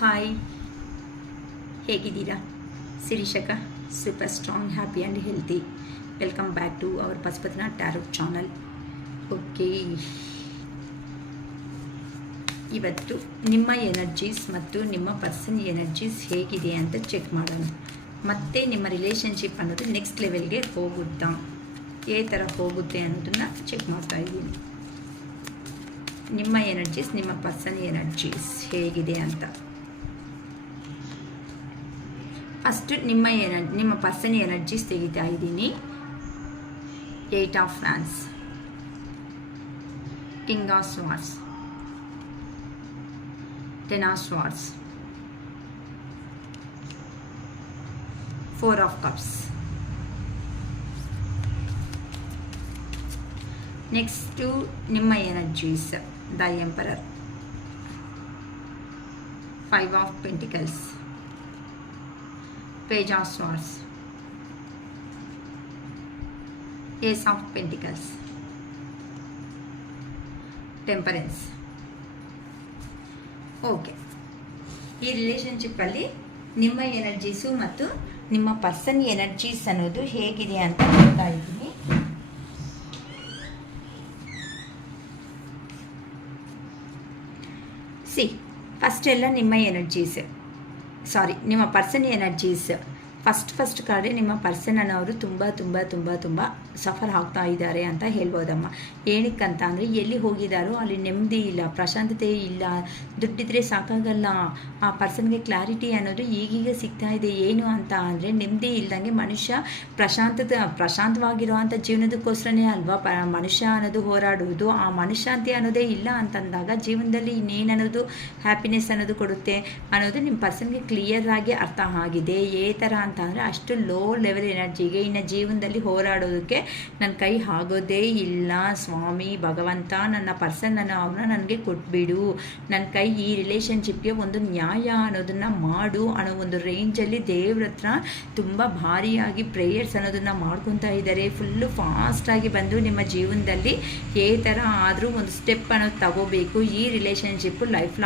Hi, ಹೇಗಿದ್ದೀರಾ? ಶಿರೀಷಕ super strong, happy and healthy. Welcome back to our ಪಶುಪತಿನ tarot channel. Okay, ಇವತ್ತು ನಿಮ್ಮ ಎನರ್ಜೀಸ್ ಮತ್ತು ನಿಮ್ಮ ಪರ್ಸನ್ ಎನರ್ಜೀಸ್ ಹೇಗಿದೆ ಅಂತ ಚೆಕ್ ಮಾಡೋಣ. ಮತ್ತು ನಿಮ್ಮ ರಿಲೇಷನ್ಶಿಪ್ ಅನ್ನೋದು ನೆಕ್ಸ್ಟ್ ಲೆವೆಲ್ಗೆ ಹೋಗುತ್ತಾ, ಯಾವ ಥರ ಹೋಗುತ್ತೆ ಅನ್ನೋದನ್ನು ಚೆಕ್ ಮಾಡ್ತಾ ಇದ್ದೀನಿ. ನಿಮ್ಮ ಎನರ್ಜೀಸ್, ನಿಮ್ಮ ಪರ್ಸನ್ ಎನರ್ಜೀಸ್ ಹೇಗಿದೆ ಅಂತ. ಫಸ್ಟ್ ನಿಮ್ಮ ಪರ್ಸನ್ ಎನರ್ಜೀಸ್ ತೆಗಿತಾ ಇದ್ದೀನಿ. 8 ಆಫ್ ಫ್ಯಾನ್ಸ್, king of swords, 10 of swords, 4 of cups. Next ನಿಮ್ಮ energies, the emperor, 5 of pentacles, Page of Swords, Ace of Pentacles, Temperance. Okay, ಈ ರಿಲೇಷನ್ಶಿಪ್ಪಲ್ಲಿ ನಿಮ್ಮ ಎನರ್ಜೀಸು ಮತ್ತು ನಿಮ್ಮ ಪರ್ಸನ್ ಎನರ್ಜೀಸ್ ಅನ್ನೋದು ಹೇಗಿದೆ ಅಂತ ನೋಡ್ತಾ ಇದ್ದೀನಿ. ಫಸ್ಟ್ ಎಲ್ಲ ನಿಮ್ಮ ಎನರ್ಜೀಸ್, ನಿಮ್ಮ ಪರ್ಸನ್ ಎನರ್ಜೀಸ್. ಫಸ್ಟ್ ಕಡೆ ನಿಮ್ಮ ಪರ್ಸನ್ ಅನ್ನೋರು ತುಂಬ ಸಫರ್ ಆಗ್ತಾ ಇದ್ದಾರೆ ಅಂತ ಹೇಳ್ಬೋದಮ್ಮ. ಏನಕ್ಕಂತ ಅಂದರೆ, ಎಲ್ಲಿ ಹೋಗಿದ್ದಾರೋ ಅಲ್ಲಿ ನೆಮ್ಮದಿ ಇಲ್ಲ, ಪ್ರಶಾಂತತೆ ಇಲ್ಲ, ದುಡ್ಡಿದ್ರೆ ಸಾಕಾಗಲ್ಲ. ಆ ಪರ್ಸನ್ಗೆ ಕ್ಲಾರಿಟಿ ಅನ್ನೋದು ಈಗೀಗ ಸಿಗ್ತಾ ಇದೆ. ಏನು ಅಂತ ಅಂದರೆ, ನೆಮ್ಮದಿ ಇಲ್ದಂಗೆ ಮನುಷ್ಯ ಪ್ರಶಾಂತವಾಗಿರುವಂಥ ಜೀವನದಕ್ಕೋಸ್ಕರನೇ ಅಲ್ವಾ ಮನುಷ್ಯ ಅನ್ನೋದು ಹೋರಾಡುವುದು. ಆ ಮನಃಶಾಂತಿ ಅನ್ನೋದೇ ಇಲ್ಲ ಅಂತಂದಾಗ ಜೀವನದಲ್ಲಿ ಇನ್ನೇನು ಅನ್ನೋದು ಹ್ಯಾಪಿನೆಸ್ ಅನ್ನೋದು ಕೊಡುತ್ತೆ ಅನ್ನೋದು ನಿಮ್ಮ ಪರ್ಸನ್ಗೆ ಕ್ಲಿಯರ್ ಆಗಿ ಅರ್ಥ ಆಗಿದೆ. ಏ ಥರ ಅಂತ ಅಂದರೆ, ಅಷ್ಟು ಲೋ ಲೆವೆಲ್ ಎನರ್ಜಿಗೆ ಇನ್ನು ಜೀವನದಲ್ಲಿ ಹೋರಾಡೋದಕ್ಕೆ ನನ್ನ ಕೈ ಆಗೋದೇ ಇಲ್ಲ ಸ್ವಾಮಿ ಭಗವಂತ, ನನ್ನ ಪರ್ಸನ್ ಅವ್ರನ್ನ ನನಗೆ ಕೊಟ್ಬಿಡು, ನನ್ನ ಕೈ ಈ ರಿಲೇಷನ್ಶಿಪ್ಗೆ ಒಂದು ನ್ಯಾಯ ಅನ್ನೋದನ್ನು ಮಾಡು ಅನ್ನೋ ಒಂದು ರೇಂಜಲ್ಲಿ ದೇವ್ರ ಹತ್ರ ತುಂಬ ಭಾರಿಯಾಗಿ ಪ್ರೇಯರ್ಸ್ ಅನ್ನೋದನ್ನು ಮಾಡ್ಕೊತಾ ಇದ್ದಾರೆ. ಫುಲ್ಲು ಫಾಸ್ಟಾಗಿ ಬಂದು ನಿಮ್ಮ ಜೀವನದಲ್ಲಿ ಏ ಥರ ಆದರೂ ಒಂದು ಸ್ಟೆಪ್ ಅನ್ನೋದು ತಗೋಬೇಕು. ಈ relationship life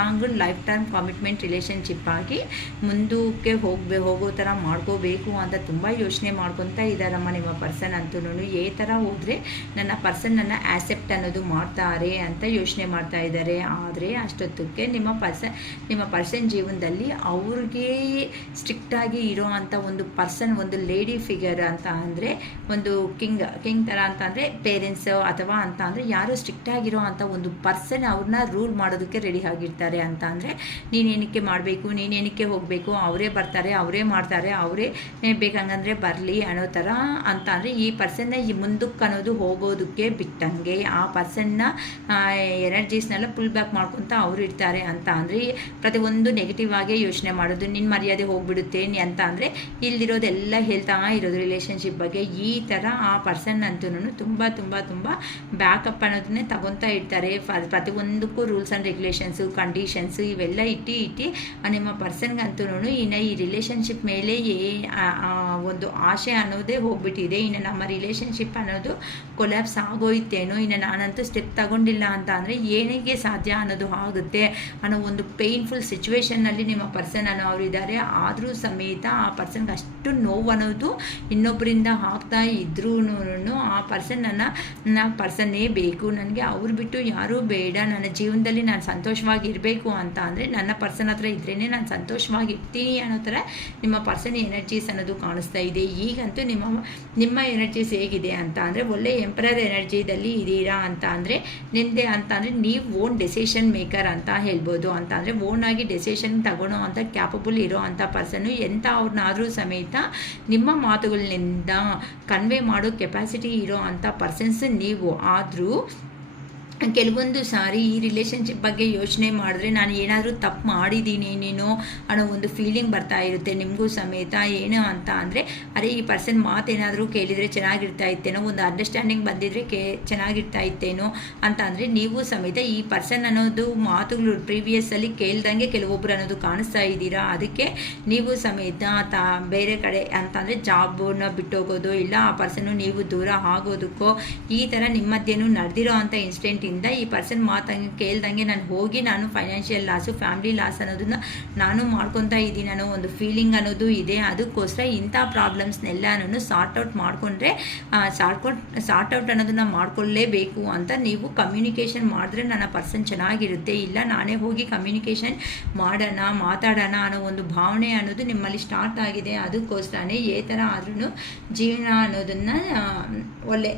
term commitment relationship ಆಗಿ ಮುಂದಕ್ಕೆ ಹೋಗೋ ಥರ ಮಾಡ್ಕೋಬೇಕು ಅಂತ ತುಂಬ ಯೋಚನೆ ಮಾಡ್ಕೊತಾ ಇದ್ದಾರಮ್ಮ ನಿಮ್ಮ ಪರ್ಸನ್ ಅಂತೂ. ಏ ಥರ ಹೋದರೆ ನನ್ನ ಪರ್ಸನ್ ನನ್ನ ಆ್ಯಸೆಪ್ಟ್ ಅನ್ನೋದು ಮಾಡ್ತಾರೆ ಅಂತ ಯೋಚನೆ ಮಾಡ್ತಾ ಇದ್ದಾರೆ. ಆದರೆ ಅಷ್ಟೊತ್ತಕ್ಕೆ ನಿಮ್ಮ ಪರ್ಸನ್ ಜೀವನದಲ್ಲಿ ಅವ್ರಿಗೆ ಸ್ಟ್ರಿಕ್ಟಾಗಿ ಇರೋ ಅಂಥ ಒಂದು ಪರ್ಸನ್, ಒಂದು ಲೇಡಿ ಫಿಗರ್ ಅಂತ ಅಂದರೆ, ಒಂದು ಕಿಂಗ್ ಥರ ಅಂತ ಅಂದರೆ ಪೇರೆಂಟ್ಸ್ ಅಥವಾ ಅಂತ ಅಂದರೆ ಯಾರು ಸ್ಟ್ರಿಕ್ಟಾಗಿರೋ ಅಂಥ ಒಂದು ಪರ್ಸನ್ ಅವ್ರನ್ನ ರೂಲ್ ಮಾಡೋದಕ್ಕೆ ರೆಡಿ ಆಗಿರ್ತಾರೆ. ಅಂತ ಅಂದರೆ, ನೀನೇನಕ್ಕೆ ಮಾಡಬೇಕು, ನೀನೇನಕ್ಕೆ ಹೋಗಬೇಕು, ಅವರೇ ಬರ್ತಾರೆ, ಅವರೇ ಮಾಡ್ತಾರೆ, ಅವರೇ ಬೇಕಂಗಂದರೆ ಬರಲಿ ಅನ್ನೋ ಥರ. ಅಂತ ಅಂದರೆ ಈ ಪರ್ಸನ್ನ ಈ ಮುಂದಕ್ಕೆ ಅನ್ನೋದು ಹೋಗೋದಕ್ಕೆ ಬಿಟ್ಟಂಗೆ ಆ ಪರ್ಸನ್ನ ಎನರ್ಜೀಸ್ನೆಲ್ಲ ಪುಲ್ ಬ್ಯಾಕ್ ಮಾಡ್ಕೊತ ಅವ್ರು ಇರ್ತಾರೆ. ಅಂತ ಅಂದರೆ ಪ್ರತಿಯೊಂದು ನೆಗೆಟಿವ್ ಆಗೇ ಯೋಚನೆ ಮಾಡೋದು, ನಿನ್ನ ಮರ್ಯಾದೆ ಹೋಗ್ಬಿಡುತ್ತೆ ಅಂತ ಅಂದರೆ ಇಲ್ದಿರೋದೆಲ್ಲ ಹೇಳ್ತಾ ಇರೋದು ರಿಲೇಷನ್ಶಿಪ್ ಬಗ್ಗೆ. ಈ ಥರ ಆ ಪರ್ಸನ್ ಅಂತೂ ತುಂಬ ಬ್ಯಾಕಪ್ ಅನ್ನೋದನ್ನೇ ತಗೊತಾ ಇರ್ತಾರೆ. ಪ್ರತಿಯೊಂದಕ್ಕೂ ರೂಲ್ಸ್ ಆ್ಯಂಡ್ ರೆಗ್ಯುಲೇಷನ್ಸು, ಕಂಡೀಷನ್ಸು ಇವೆಲ್ಲ ಇಟ್ಟು ನಿಮ್ಮ ಪರ್ಸನ್ಗಂತೂ ಇನ್ನು ಈ ರಿಲೇಷನ್ಶಿಪ್ ಮೇಲೆ ಒಂದು ಆಸೆ ಅನ್ನೋದೇ ಹೋಗ್ಬಿಟ್ಟಿದೆ. ಇನ್ನು ನಮ್ಮ ರಿಲೇಷನ್ಶಿಪ್ ಅನ್ನೋದು ಕೊಲ್ಯಾಪ್ಸ್ ಆಗೋಯ್ತೇನೋ, ಇನ್ನು ನಾನಂತೂ ಸ್ಟೆಪ್ ತಗೊಂಡಿಲ್ಲ ಅಂತ ಅಂದರೆ ಏನಿಗೆ ಸಾಧ್ಯ ಅನ್ನೋದು ಆಗುತ್ತೆ ಅನ್ನೋ ಒಂದು ಪೇನ್ಫುಲ್ ಸಿಚುವೇಶನ್ನಲ್ಲಿ ನಿಮ್ಮ ಪರ್ಸನ್ ಅನ್ನೋರು ಇದ್ದಾರೆ. ಆದರೂ ಸಮೇತ ಆ ಪರ್ಸನ್ಗೆ ಅಷ್ಟು ನೋವು ಅನ್ನೋದು ಇನ್ನೊಬ್ಬರಿಂದ ಆಗ್ತಾ ಇದ್ರೂ ಆ ಪರ್ಸನ್ ನನ್ನ ಪರ್ಸನ್ನೇ ಬೇಕು, ನನಗೆ ಅವ್ರು ಬಿಟ್ಟು ಯಾರೂ ಬೇಡ, ನನ್ನ ಜೀವನದಲ್ಲಿ ನಾನು ಸಂತೋಷವಾಗಿರಬೇಕು ಅಂತ ಅಂದರೆ ನನ್ನ ಪರ್ಸನ್ ಹತ್ರ ಇದ್ರೇ ನಾನು ಸಂತೋಷವಾಗಿರ್ತೀನಿ ಅನ್ನೋ ಥರ ನಿಮ್ಮ ಪರ್ಸನ್ ಎನರ್ಜೀಸ್ ಅನ್ನೋದು ಕಾಣಿಸ್ತಾ ಇದೆ. ಈಗಂತೂ ನಿಮ್ಮ ಎನರ್ಜೀಸ್ ಹೇಗಿದೆ ಅಂತ ಅಂದರೆ, ಒಳ್ಳೆ ಎಂಪರರ್ ಎನರ್ಜಿದಲ್ಲಿ ಇದ್ದೀರಾ ಅಂತ ಅಂದರೆ, ನಿಂದೆ ಅಂತ ಅಂದರೆ ನೀವು ಓನ್ ಡೆಸಿಷನ್ ಮೇಕರ್ ಅಂತ ಹೇಳ್ಬೋದು. ಅಂತ ಅಂದರೆ ಓನಾಗಿ ಡೆಸಿಷನ್ ತಗೊಳ್ಳೋ ಅಂಥ ಕ್ಯಾಪಬಲ್ ಇರೋ ಅಂಥ ಪರ್ಸನ್ನು ಎಂಥ ಅವ್ರನ್ನಾದರೂ ಸಮೇತ ನಿಮ್ಮ ಮಾತುಗಳಿಂದ ಕನ್ವೆ ಮಾಡೋ ಕೆಪಾಸಿಟಿ ಇರೋ ಅಂಥ ಪರ್ಸನ್ಸ್ ನೀವು. ಆದರೂ ಕೆಲವೊಂದು ಸಾರಿ ಈ ರಿಲೇಷನ್ಶಿಪ್ ಬಗ್ಗೆ ಯೋಚನೆ ಮಾಡಿದ್ರೆ ನಾನು ಏನಾದರೂ ತಪ್ಪು ಮಾಡಿದ್ದೀನಿ ನೀನು ಅನ್ನೋ ಒಂದು ಫೀಲಿಂಗ್ ಬರ್ತಾ ಇರುತ್ತೆ ನಿಮಗೂ ಸಮೇತ. ಏನು ಅಂತ ಅಂದರೆ, ಅರೆ ಈ ಪರ್ಸನ್ ಮಾತೇನಾದರೂ ಕೇಳಿದರೆ ಚೆನ್ನಾಗಿರ್ತಾ ಇತ್ತೇನೋ, ಒಂದು ಅಂಡರ್ಸ್ಟ್ಯಾಂಡಿಂಗ್ ಬಂದಿದ್ರೆ ಚೆನ್ನಾಗಿರ್ತಾ ಇತ್ತೇನೋ ಅಂತ ಅಂದರೆ ನೀವು ಸಮೇತ ಈ ಪರ್ಸನ್ ಅನ್ನೋದು ಮಾತುಗಳು ಪ್ರೀವಿಯಸ್ಸಲ್ಲಿ ಕೇಳ್ದಂಗೆ ಕೆಲವೊಬ್ಬರು ಅನ್ನೋದು ಕಾಣಿಸ್ತಾ ಇದ್ದೀರಾ. ಅದಕ್ಕೆ ನೀವು ಸಮೇತ ಬೇರೆ ಕಡೆ ಅಂತಂದರೆ ಜಾಬನ್ನ ಬಿಟ್ಟೋಗೋದು, ಇಲ್ಲ ಆ ಪರ್ಸನ್ನು ನೀವು ದೂರ ಆಗೋದಕ್ಕೋ ಈ ಥರ ನಿಮ್ಮ ಮಧ್ಯೆನೂ ನಡೆದಿರೋ ಅಂಥ ಇನ್ಸಿಡೆಂಟ್ ಇರೋದ್ರಿಂದ ಈ ಪರ್ಸನ್ ಮಾತಂಗೆ ಕೇಳ್ದಂಗೆ ನಾನು ಹೋಗಿ ನಾನು ಫೈನಾನ್ಷಿಯಲ್ ಲಾಸು ಫ್ಯಾಮಿಲಿ ಲಾಸ್ ಅನ್ನೋದನ್ನು ನಾನು ಮಾಡ್ಕೊತಾ ಇದ್ದೀನಿ ಅನ್ನೋ ಒಂದು ಫೀಲಿಂಗ್ ಅನ್ನೋದು ಇದೆ. ಅದಕ್ಕೋಸ್ಕರ ಇಂಥ ಪ್ರಾಬ್ಲಮ್ಸ್ನೆಲ್ಲನೂ ಸಾರ್ಟ್ ಔಟ್ ಮಾಡಿಕೊಂಡ್ರೆ ಸಾರ್ಟ್ ಔಟ್ ಅನ್ನೋದನ್ನು ಮಾಡ್ಕೊಳ್ಳೇಬೇಕು ಅಂತ ನೀವು ಕಮ್ಯುನಿಕೇಷನ್ ಮಾಡಿದ್ರೆ ನನ್ನ ಪರ್ಸನ್ ಚೆನ್ನಾಗಿರುತ್ತೆ. ಇಲ್ಲ ನಾನೇ ಹೋಗಿ ಕಮ್ಯುನಿಕೇಷನ್ ಮಾತಾಡೋಣ ಅನ್ನೋ ಒಂದು ಭಾವನೆ ಅನ್ನೋದು ನಿಮ್ಮಲ್ಲಿ ಸ್ಟಾರ್ಟ್ ಆಗಿದೆ. ಅದಕ್ಕೋಸ್ಕರನೇ ಏ ಥರ ಆದ್ರೂ ಜೀವನ ಅನ್ನೋದನ್ನು ಒಳ್ಳೆ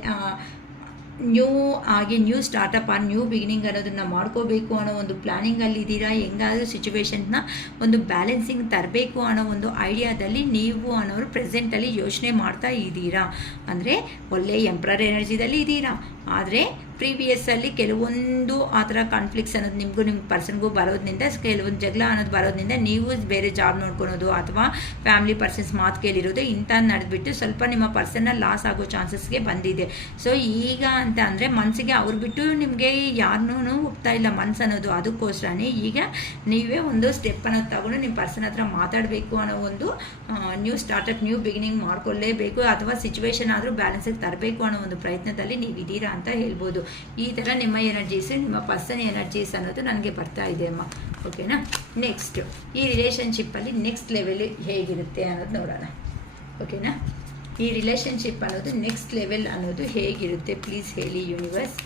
ನ್ಯೂ ಸ್ಟಾರ್ಟಪ್ ನ್ಯೂ ಬಿಗಿನಿಂಗ್ ಅನ್ನೋದನ್ನು ಮಾಡ್ಕೋಬೇಕು ಅನ್ನೋ ಒಂದು ಪ್ಲ್ಯಾನಿಂಗಲ್ಲಿ ಇದ್ದೀರಾ. ಹೆಂಗಾದರೂ ಸಿಚುವೇಶನ್ನ ಒಂದು ಬ್ಯಾಲೆನ್ಸಿಂಗ್ ತರಬೇಕು ಅನ್ನೋ ಒಂದು ಐಡಿಯಾದಲ್ಲಿ ನೀವು ಅನ್ನೋರು ಪ್ರೆಸೆಂಟಲ್ಲಿ ಯೋಚನೆ ಮಾಡ್ತಾ ಇದ್ದೀರಾ. ಅಂದರೆ ಒಳ್ಳೆ ಎಂಪ್ರರ್ ಎನರ್ಜಿದಲ್ಲಿ ಇದ್ದೀರಾ. ಆದರೆ ಪ್ರೀವಿಯಸ್ಸಲ್ಲಿ ಕೆಲವೊಂದು ಆ ಥರ ಕಾನ್ಫ್ಲಿಕ್ಟ್ಸ್ ಅನ್ನೋದು ನಿಮ್ಮ ಪರ್ಸನ್ಗೂ ಬರೋದ್ರಿಂದ ಕೆಲವೊಂದು ಜಗಳ ಅನ್ನೋದು ಬರೋದ್ರಿಂದ ನೀವು ಬೇರೆ ಜಾಬ್ ನೋಡ್ಕೊಳೋದು ಅಥವಾ ಫ್ಯಾಮಿಲಿ ಪರ್ಸನ್ಸ್ ಮಾತು ಕೇಳಿರೋದು ಇಂಥ ನಡೆದ್ಬಿಟ್ಟು ಸ್ವಲ್ಪ ನಿಮ್ಮ ಪರ್ಸನ್ನ ಲಾಸ್ ಆಗೋ ಚಾನ್ಸಸ್ಗೆ ಬಂದಿದೆ. ಸೊ ಈಗ ಅಂತ ಅಂದರೆ ಮನಸ್ಸಿಗೆ ಅವ್ರು ಬಿಟ್ಟು ನಿಮಗೆ ಯಾರನ್ನೂ ಹೋಗ್ತಾ ಇಲ್ಲ ಮನಸ್ಸು ಅನ್ನೋದು. ಅದಕ್ಕೋಸ್ಕರನೇ ಈಗ ನೀವೇ ಒಂದು ಸ್ಟೆಪ್ ಅನ್ನೋದು ತಗೊಂಡು ನಿಮ್ಮ ಪರ್ಸನ್ ಹತ್ರ ಮಾತಾಡಬೇಕು ಅನ್ನೋ ಒಂದು ನ್ಯೂ ಸ್ಟಾರ್ಟಪ್ ನ್ಯೂ ಬಿಗಿನಿಂಗ್ ಮಾಡ್ಕೊಳ್ಳೇಬೇಕು ಅಥವಾ ಸಿಚುವೇಶನ್ ಆದರೂ ಬ್ಯಾಲೆನ್ಸಿಗೆ ತರಬೇಕು ಅನ್ನೋ ಒಂದು ಪ್ರಯತ್ನದಲ್ಲಿ ನೀವು ಇದ್ದೀರಾ ಅಂತ ಹೇಳ್ಬೋದು. ಈ ಥರ ನಿಮ್ಮ ಎನರ್ಜೀಸ್ ನಿಮ್ಮ ಪರ್ಸನ್ ಎನರ್ಜೀಸ್ ಅನ್ನೋದು ನನಗೆ ಬರ್ತಾ ಇದೆ ಅಮ್ಮ. ಓಕೆನಾ. ನೆಕ್ಸ್ಟ್ ಈ ರಿಲೇಷನ್ಶಿಪ್ಪಲ್ಲಿ ನೆಕ್ಸ್ಟ್ ಲೆವೆಲ್ ಹೇಗಿರುತ್ತೆ ಅನ್ನೋದು ನೋಡೋಣ. ಓಕೆನಾ. ಈ ರಿಲೇಷನ್ಶಿಪ್ ಅನ್ನೋದು ನೆಕ್ಸ್ಟ್ ಲೆವೆಲ್ ಅನ್ನೋದು ಹೇಗಿರುತ್ತೆ ಪ್ಲೀಸ್ ಹೇಳಿ ಯೂನಿವರ್ಸ್.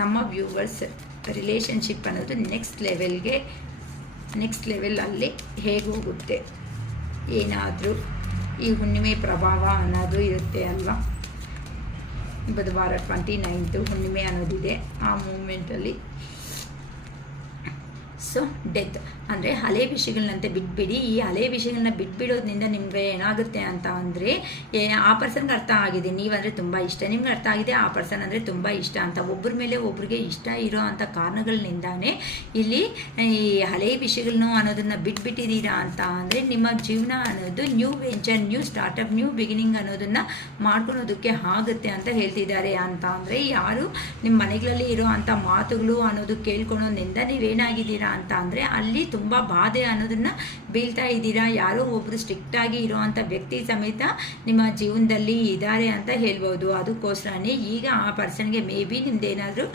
ನಮ್ಮ ವ್ಯೂವರ್ಸ್ ರಿಲೇಷನ್ಶಿಪ್ ಅನ್ನೋದು ನೆಕ್ಸ್ಟ್ ಲೆವೆಲಲ್ಲಿ ಹೇಗೆ ಹೋಗುತ್ತೆ, ಏನಾದರೂ ಈ ಹುಣ್ಣಿಮೆ ಪ್ರಭಾವ ಅನ್ನೋದು ಇರುತ್ತೆ ಅಲ್ವಾ. ಬುಧವಾರ 29 ಹುಣ್ಣಿಮೆ ಅನ್ನೋದಿದೆ. ಆ ಮೂಮೆಂಟಲ್ಲಿ ಸೊ ಡೆತ್ ಅಂದರೆ ಹಳೆ ವಿಷಯಗಳನ್ನಂತೆ ಬಿಟ್ಬಿಡಿ. ಈ ಹಳೆ ವಿಷಯಗಳನ್ನ ಬಿಟ್ಬಿಡೋದ್ರಿಂದ ನಿಮಗೆ ಏನಾಗುತ್ತೆ ಅಂತ ಅಂದರೆ ಆ ಪರ್ಸನ್ಗೆ ಅರ್ಥ ಆಗಿದೆ ನೀವಂದರೆ ತುಂಬ ಇಷ್ಟ, ನಿಮ್ಗೆ ಅರ್ಥ ಆಗಿದೆ ಆ ಪರ್ಸನ್ ಅಂದರೆ ತುಂಬ ಇಷ್ಟ ಅಂತ. ಒಬ್ಬರ ಮೇಲೆ ಒಬ್ರಿಗೆ ಇಷ್ಟ ಇರೋ ಅಂಥ ಕಾರಣಗಳಿಂದಾನೇ ಇಲ್ಲಿ ಈ ಹಳೆ ವಿಷಯಗಳನ್ನು ಅನ್ನೋದನ್ನು ಬಿಟ್ಬಿಟ್ಟಿದ್ದೀರಾ ಅಂತ ಅಂದರೆ ನಿಮ್ಮ ಜೀವನ ಅನ್ನೋದು new venture new startup new beginning ಅನ್ನೋದನ್ನು ಮಾಡ್ಕೊಳೋದಕ್ಕೆ ಆಗುತ್ತೆ ಅಂತ ಹೇಳ್ತಿದ್ದಾರೆ. ಅಂತ ಅಂದರೆ ಯಾರು ನಿಮ್ಮ ಮನೆಗಳಲ್ಲಿ ಇರೋ ಅಂಥ ಮಾತುಗಳು ಅನ್ನೋದು ಕೇಳ್ಕೊಳೋದ್ರಿಂದ ನೀವೇನಾಗಿದ್ದೀರಾ ಅಂತ ಅಂದರೆ ಅಲ್ಲಿ ತುಂಬ ಬಾಧೆ ಅನ್ನೋದನ್ನು ಬೀಳ್ತಾ ಇದ್ದೀರಾ. ಯಾರೋ ಒಬ್ಬರು ಸ್ಟ್ರಿಕ್ಟಾಗಿ ಇರೋವಂಥ ವ್ಯಕ್ತಿ ಸಮೇತ ನಿಮ್ಮ ಜೀವನದಲ್ಲಿ ಇದ್ದಾರೆ ಅಂತ ಹೇಳ್ಬೋದು. ಅದಕ್ಕೋಸ್ಕರನೇ ಈಗ ಆ ಪರ್ಸನ್ಗೆ ಮೇ ಬಿ ನಿಮ್ದೇನಾದರೂ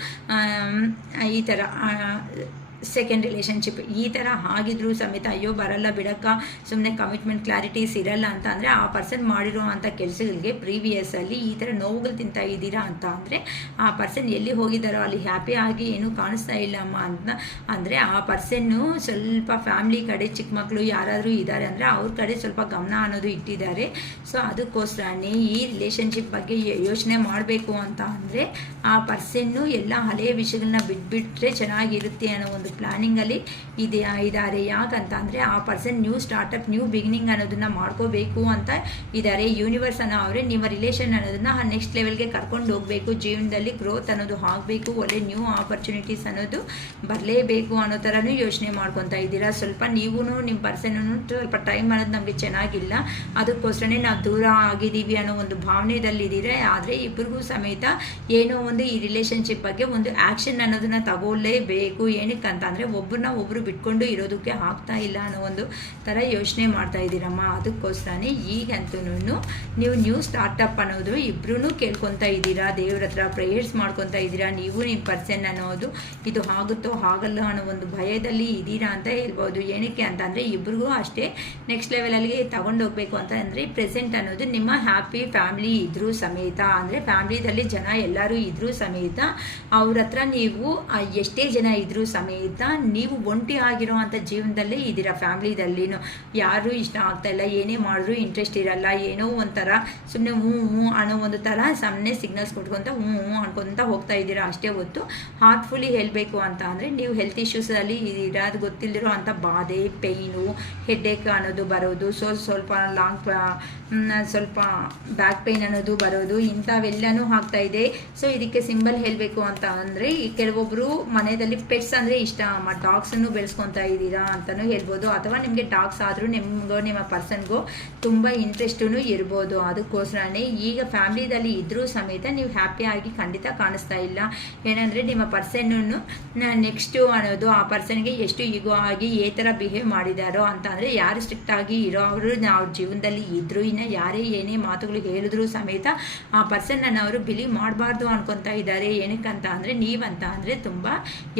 ಈ ಥರ ಸೆಕೆಂಡ್ ರಿಲೇಷನ್ಶಿಪ್ ಈ ಥರ ಆಗಿದ್ರೂ ಸಮೇತ ಅಯ್ಯೋ ಬರಲ್ಲ ಬಿಡಕ್ಕ ಸುಮ್ಮನೆ ಕಮಿಟ್ಮೆಂಟ್ ಕ್ಲಾರಿಟೀಸ್ ಇರಲ್ಲ ಅಂತ ಅಂದರೆ ಆ ಪರ್ಸನ್ ಮಾಡಿರೋ ಅಂಥ ಕೆಲಸಗಳಿಗೆ ಪ್ರೀವಿಯಸ್ಸಲ್ಲಿ ಈ ಥರ ನೋವುಗಳು ತಿಂತಾ ಇದ್ದೀರಾ ಅಂತ ಅಂದರೆ ಆ ಪರ್ಸನ್ ಎಲ್ಲಿ ಹೋಗಿದ್ದಾರೋ ಅಲ್ಲಿ ಹ್ಯಾಪಿ ಆಗಿ ಏನೂ ಕಾಣಿಸ್ತಾ ಇಲ್ಲ ಅಮ್ಮ ಅಂತ ಅಂದರೆ ಆ ಪರ್ಸನ್ನು ಸ್ವಲ್ಪ ಫ್ಯಾಮ್ಲಿ ಕಡೆ ಚಿಕ್ಕ ಮಕ್ಕಳು ಯಾರಾದರೂ ಇದ್ದಾರೆ ಅಂದರೆ ಅವ್ರ ಕಡೆ ಸ್ವಲ್ಪ ಗಮನ ಅನ್ನೋದು ಇಟ್ಟಿದ್ದಾರೆ. ಸೊ ಅದಕ್ಕೋಸ್ಕರನೇ ಈ ರಿಲೇಷನ್ಶಿಪ್ ಬಗ್ಗೆ ಯೋಚನೆ ಮಾಡಬೇಕು ಅಂತ ಅಂದರೆ ಆ ಪರ್ಸನ್ನು ಎಲ್ಲ ಹಳೆಯ ವಿಷಯಗಳನ್ನ ಬಿಟ್ಬಿಟ್ರೆ ಚೆನ್ನಾಗಿರುತ್ತೆ ಅನ್ನೋ ಒಂದು ಪ್ಲಾನಿಂಗಲ್ಲಿ ಇದ್ದಾರೆ. ಯಾಕಂತ ಅಂದರೆ ಆ person new startup new beginning ಅನ್ನೋದನ್ನು ಮಾಡ್ಕೋಬೇಕು ಅಂತ ಇದ್ದಾರೆ. ಯೂನಿವರ್ಸ್ ಅನ್ನೋ ಅವರೇ ನಿಮ್ಮ ರಿಲೇಷನ್ ಅನ್ನೋದನ್ನು ನೆಕ್ಸ್ಟ್ ಲೆವೆಲ್ಗೆ ಕರ್ಕೊಂಡು ಹೋಗಬೇಕು, ಜೀವನದಲ್ಲಿ ಗ್ರೋತ್ ಅನ್ನೋದು ಆಗಬೇಕು, ಒಳ್ಳೆ ನ್ಯೂ ಆಪರ್ಚುನಿಟೀಸ್ ಅನ್ನೋದು ಬರಲೇಬೇಕು ಅನ್ನೋ ಥರನೂ ಯೋಚನೆ ಮಾಡ್ಕೊತಾ ಇದ್ದೀರಾ. ಸ್ವಲ್ಪ ನೀವು ನಿಮ್ಮ ಪರ್ಸನ್ನು ಸ್ವಲ್ಪ ಟೈಮ್ ಅನ್ನೋದು ನಮಗೆ ಚೆನ್ನಾಗಿಲ್ಲ, ಅದಕ್ಕೋಸ್ಕರನೇ ನಾವು ದೂರ ಆಗಿದ್ದೀವಿ ಅನ್ನೋ ಒಂದು ಭಾವನೆದಲ್ಲಿದ್ದೀರಾ. ಆದರೆ ಇಬ್ಬರಿಗೂ ಸಮೇತ ಏನೋ ಒಂದು ಈ ರಿಲೇಷನ್ಶಿಪ್ ಬಗ್ಗೆ ಒಂದು ಆ್ಯಕ್ಷನ್ ಅನ್ನೋದನ್ನು ತಗೊಳ್ಳೇಬೇಕು. ಏನಕ್ಕೆ ಅಂತ ಅಂದರೆ ಒಬ್ಬರನ್ನ ಒಬ್ಬರು ಬಿಟ್ಕೊಂಡು ಇರೋದಕ್ಕೆ ಆಗ್ತಾ ಇಲ್ಲ ಅನ್ನೋ ಒಂದು ಥರ ಯೋಚನೆ ಮಾಡ್ತಾ ಇದ್ದೀರಮ್ಮ. ಅದಕ್ಕೋಸ್ಕರನೇ ಈಗಂತೂ ನೀವು ನ್ಯೂ ಸ್ಟಾರ್ಟಪ್ ಅನ್ನೋದು ಇಬ್ಬರೂ ಕೇಳ್ಕೊತಾ ಇದ್ದೀರಾ, ದೇವ್ರ ಹತ್ರ ಪ್ರೇಯರ್ಸ್ ಮಾಡ್ಕೊತಾ ಇದ್ದೀರಾ. ನೀವು ನಿಮ್ಮ ಪರ್ಸನ್ ಅನ್ನೋದು ಇದು ಆಗುತ್ತೋ ಆಗಲ್ಲ ಅನ್ನೋ ಒಂದು ಭಯದಲ್ಲಿ ಇದ್ದೀರಾ ಅಂತ ಹೇಳ್ಬೋದು. ಏನಕ್ಕೆ ಅಂತಂದರೆ ಇಬ್ರಿಗೂ ಅಷ್ಟೇ ನೆಕ್ಸ್ಟ್ ಲೆವೆಲಲ್ಲಿ ತಗೊಂಡೋಗ್ಬೇಕು ಅಂತ ಅಂದರೆ ಪ್ರೆಸೆಂಟ್ ಅನ್ನೋದು ನಿಮ್ಮ ಹ್ಯಾಪಿ ಫ್ಯಾಮ್ಲಿ ಇದ್ರೂ ಸಮೇತ ಅಂದರೆ ಫ್ಯಾಮ್ಲಿದಲ್ಲಿ ಜನ ಎಲ್ಲರೂ ಇದ್ರೂ ಸಮೇತ ಅವ್ರ ಹತ್ರ ನೀವು ಎಷ್ಟೇ ಜನ ಇದ್ರೂ ಸಮೇತ ನೀವು ಒಂಟಿ ಆಗಿರೋ ಅಂಥ ಜೀವನದಲ್ಲೇ ಇದ್ದೀರಾ. ಫ್ಯಾಮ್ಲಿದಲ್ಲಿನೂ ಯಾರೂ ಇಷ್ಟ ಆಗ್ತಾ ಇಲ್ಲ, ಏನೇ ಮಾಡಿದ್ರೂ ಇಂಟ್ರೆಸ್ಟ್ ಇರಲ್ಲ, ಏನೋ ಒಂಥರ ಸುಮ್ಮನೆ ಹ್ಞೂ ಅನ್ನೋ ಒಂದು ಥರ ಸುಮ್ಮನೆ ಸಿಗ್ನಲ್ಸ್ ಕೊಟ್ಕೊತ ಹ್ಞೂ ಅನ್ಕೊತ ಹೋಗ್ತಾ ಇದ್ದೀರಾ ಅಷ್ಟೇ ಹೊತ್ತು. ಹಾರ್ಟ್ಫುಲ್ಲಿ ಹೇಳಬೇಕು ಅಂತ ಅಂದರೆ ನೀವು ಹೆಲ್ತ್ ಇಶ್ಯೂಸಲ್ಲಿ ಇದ್ದೀರಾ. ಅದು ಗೊತ್ತಿಲ್ಲದಿರೋ ಅಂಥ ಬಾಧೆ ಪೇಯ್ನು ಹೆಡ್ಡೇಕ್ ಅನ್ನೋದು ಬರೋದು, ಸ್ವಲ್ಪ ಸ್ವಲ್ಪ ಬ್ಯಾಕ್ ಪೇಯ್ನ್ ಅನ್ನೋದು ಬರೋದು ಇಂಥವೆಲ್ಲನೂ ಆಗ್ತಾ ಇದೆ. ಸೊ ಇದಕ್ಕೆ ಸಿಂಬಲ್ ಹೇಳಬೇಕು ಅಂತ ಅಂದರೆ ಕೆಲವೊಬ್ಬರು ಮನೆಯಲ್ಲಿ ಪೆಟ್ಸ್ ಅಂದರೆ ಇಷ್ಟ ಇಷ್ಟ ಅಮ್ಮ, ಡಾಗ್ಸನ್ನು ಬೆಳೆಸ್ಕೊತಾ ಇದ್ದೀರಾ ಅಂತಲೂ ಹೇಳ್ಬೋದು. ಅಥವಾ ನಿಮಗೆ ಡಾಗ್ಸ್ ಆದರೂ ನಿಮಗೂ ನಿಮ್ಮ ಪರ್ಸನ್ಗೂ ತುಂಬ ಇಂಟ್ರೆಸ್ಟೂ ಇರ್ಬೋದು. ಅದಕ್ಕೋಸ್ಕರನೇ ಈಗ ಫ್ಯಾಮಿಲಿದಲ್ಲಿ ಇದ್ದರೂ ಸಮೇತ ನೀವು ಹ್ಯಾಪಿಯಾಗಿ ಖಂಡಿತ ಕಾಣಿಸ್ತಾ ಇಲ್ಲ. ಏನಂದರೆ ನಿಮ್ಮ ಪರ್ಸನ್ನು ನೆಕ್ಸ್ಟು ಅನ್ನೋದು ಆ ಪರ್ಸನ್ಗೆ ಎಷ್ಟು ಈಗೋ ಆಗಿ ಈ ಥರ ಬಿಹೇವ್ ಮಾಡಿದಾರೋ ಅಂತ ಅಂದರೆ ಯಾರು ಸ್ಟ್ರಿಕ್ಟ್ ಆಗಿ ಇರೋ ಅವರು ನಾವು ಜೀವನದಲ್ಲಿ ಇದ್ದರೂ ಇನ್ನು ಯಾರೇ ಏನೇ ಮಾತುಗಳು ಹೇಳಿದ್ರು ಸಮೇತ ಆ ಪರ್ಸನ್ನ ಅವರು ಬಿಲೀವ್ ಮಾಡಬಾರ್ದು ಅನ್ಕೊತಾ ಇದ್ದಾರೆ. ಏನಕ್ಕಂತ ಅಂದರೆ ನೀವಂತ ಅಂದರೆ ತುಂಬ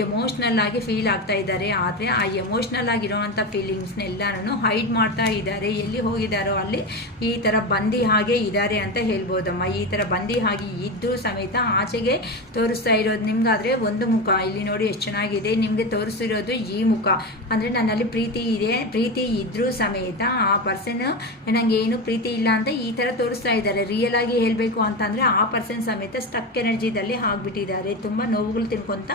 ಎಮೋಷ್ನಲ್ ಆಗಿ ಫೀಲ್ ಆಗ್ತಾ ಇದ್ದಾರೆ. ಆದರೆ ಆ ಎಮೋಷ್ನಲ್ ಆಗಿರೋವಂಥ ಫೀಲಿಂಗ್ಸ್ನೆಲ್ಲನೂ ಹೈಡ್ ಮಾಡ್ತಾ ಇದ್ದಾರೆ. ಎಲ್ಲಿ ಹೋಗಿದ್ದಾರೋ ಅಲ್ಲಿ ಈ ಥರ ಬಂದಿ ಹಾಗೆ ಇದ್ದಾರೆ ಅಂತ ಹೇಳ್ಬೋದಮ್ಮ. ಈ ಥರ ಬಂದಿ ಹಾಗೆ ಇದ್ದು ಸಮೇತ ಆಚೆಗೆ ತೋರಿಸ್ತಾ ಇರೋದು ನಿಮ್ಗಾದರೆ ಒಂದು ಮುಖ. ಇಲ್ಲಿ ನೋಡಿ ಎಷ್ಟು ಚೆನ್ನಾಗಿದೆ, ನಿಮಗೆ ತೋರಿಸಿರೋದು ಈ ಮುಖ. ಅಂದರೆ ನನ್ನಲ್ಲಿ ಪ್ರೀತಿ ಇದೆ, ಪ್ರೀತಿ ಇದ್ರೂ ಸಮೇತ ಆ ಪರ್ಸನ್ ನನಗೆ ಏನು ಪ್ರೀತಿ ಇಲ್ಲ ಅಂತ ಈ ಥರ ತೋರಿಸ್ತಾ ಇದ್ದಾರೆ. ರಿಯಲ್ ಆಗಿ ಹೇಳಬೇಕು ಅಂತಂದರೆ ಆ ಪರ್ಸನ್ ಸಮೇತ ಸ್ಟಕ್ ಎನರ್ಜಿದಲ್ಲಿ ಆಗಿಬಿಟ್ಟಿದ್ದಾರೆ, ತುಂಬ ನೋವುಗಳು ತಿನ್ಕೊತ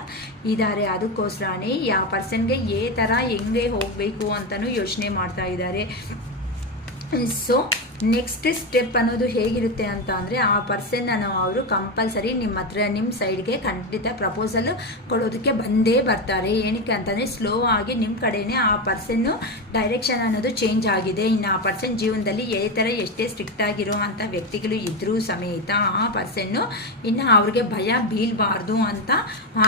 ಇದ್ದಾರೆ. ಅದಕ್ಕೋಸ್ಕರನೇ ಆ ಪರ್ಸನ್ಗೆ ಏ ಥರ ಹೆಂಗೆ ಹೋಗಬೇಕು ಅಂತಲೂ ಯೋಚನೆ ಮಾಡ್ತಾ ಇದ್ದಾರೆ. ಸೊ ನೆಕ್ಸ್ಟ್ ಸ್ಟೆಪ್ ಅನ್ನೋದು ಹೇಗಿರುತ್ತೆ ಅಂತ ಅಂದರೆ ಆ ಪರ್ಸನ್ನ ಅವರು ಕಂಪಲ್ಸರಿ ನಿಮ್ಮ ಹತ್ರ ನಿಮ್ಮ ಸೈಡ್ಗೆ ಖಂಡಿತ ಪ್ರಪೋಸಲ್ ಕೊಡೋದಕ್ಕೆ ಬಂದೇ ಬರ್ತಾರೆ. ಏನಕ್ಕೆ ಅಂತಂದರೆ ಸ್ಲೋ ಆಗಿ ನಿಮ್ಮ ಕಡೆನೇ ಆ ಪರ್ಸನ್ನು ಡೈರೆಕ್ಷನ್ ಅನ್ನೋದು ಚೇಂಜ್ ಆಗಿದೆ. ಇನ್ನು ಆ ಪರ್ಸನ್ ಜೀವನದಲ್ಲಿ ಈ ಥರ ಎಷ್ಟೇ ಸ್ಟ್ರಿಕ್ಟ್ ಆಗಿರೋ ಅಂಥ ವ್ಯಕ್ತಿಗಳು ಇದ್ದರೂ ಸಮೇತ ಆ ಪರ್ಸನ್ನು ಇನ್ನು ಅವ್ರಿಗೆ ಭಯ ಬೀಳಬಾರ್ದು ಅಂತ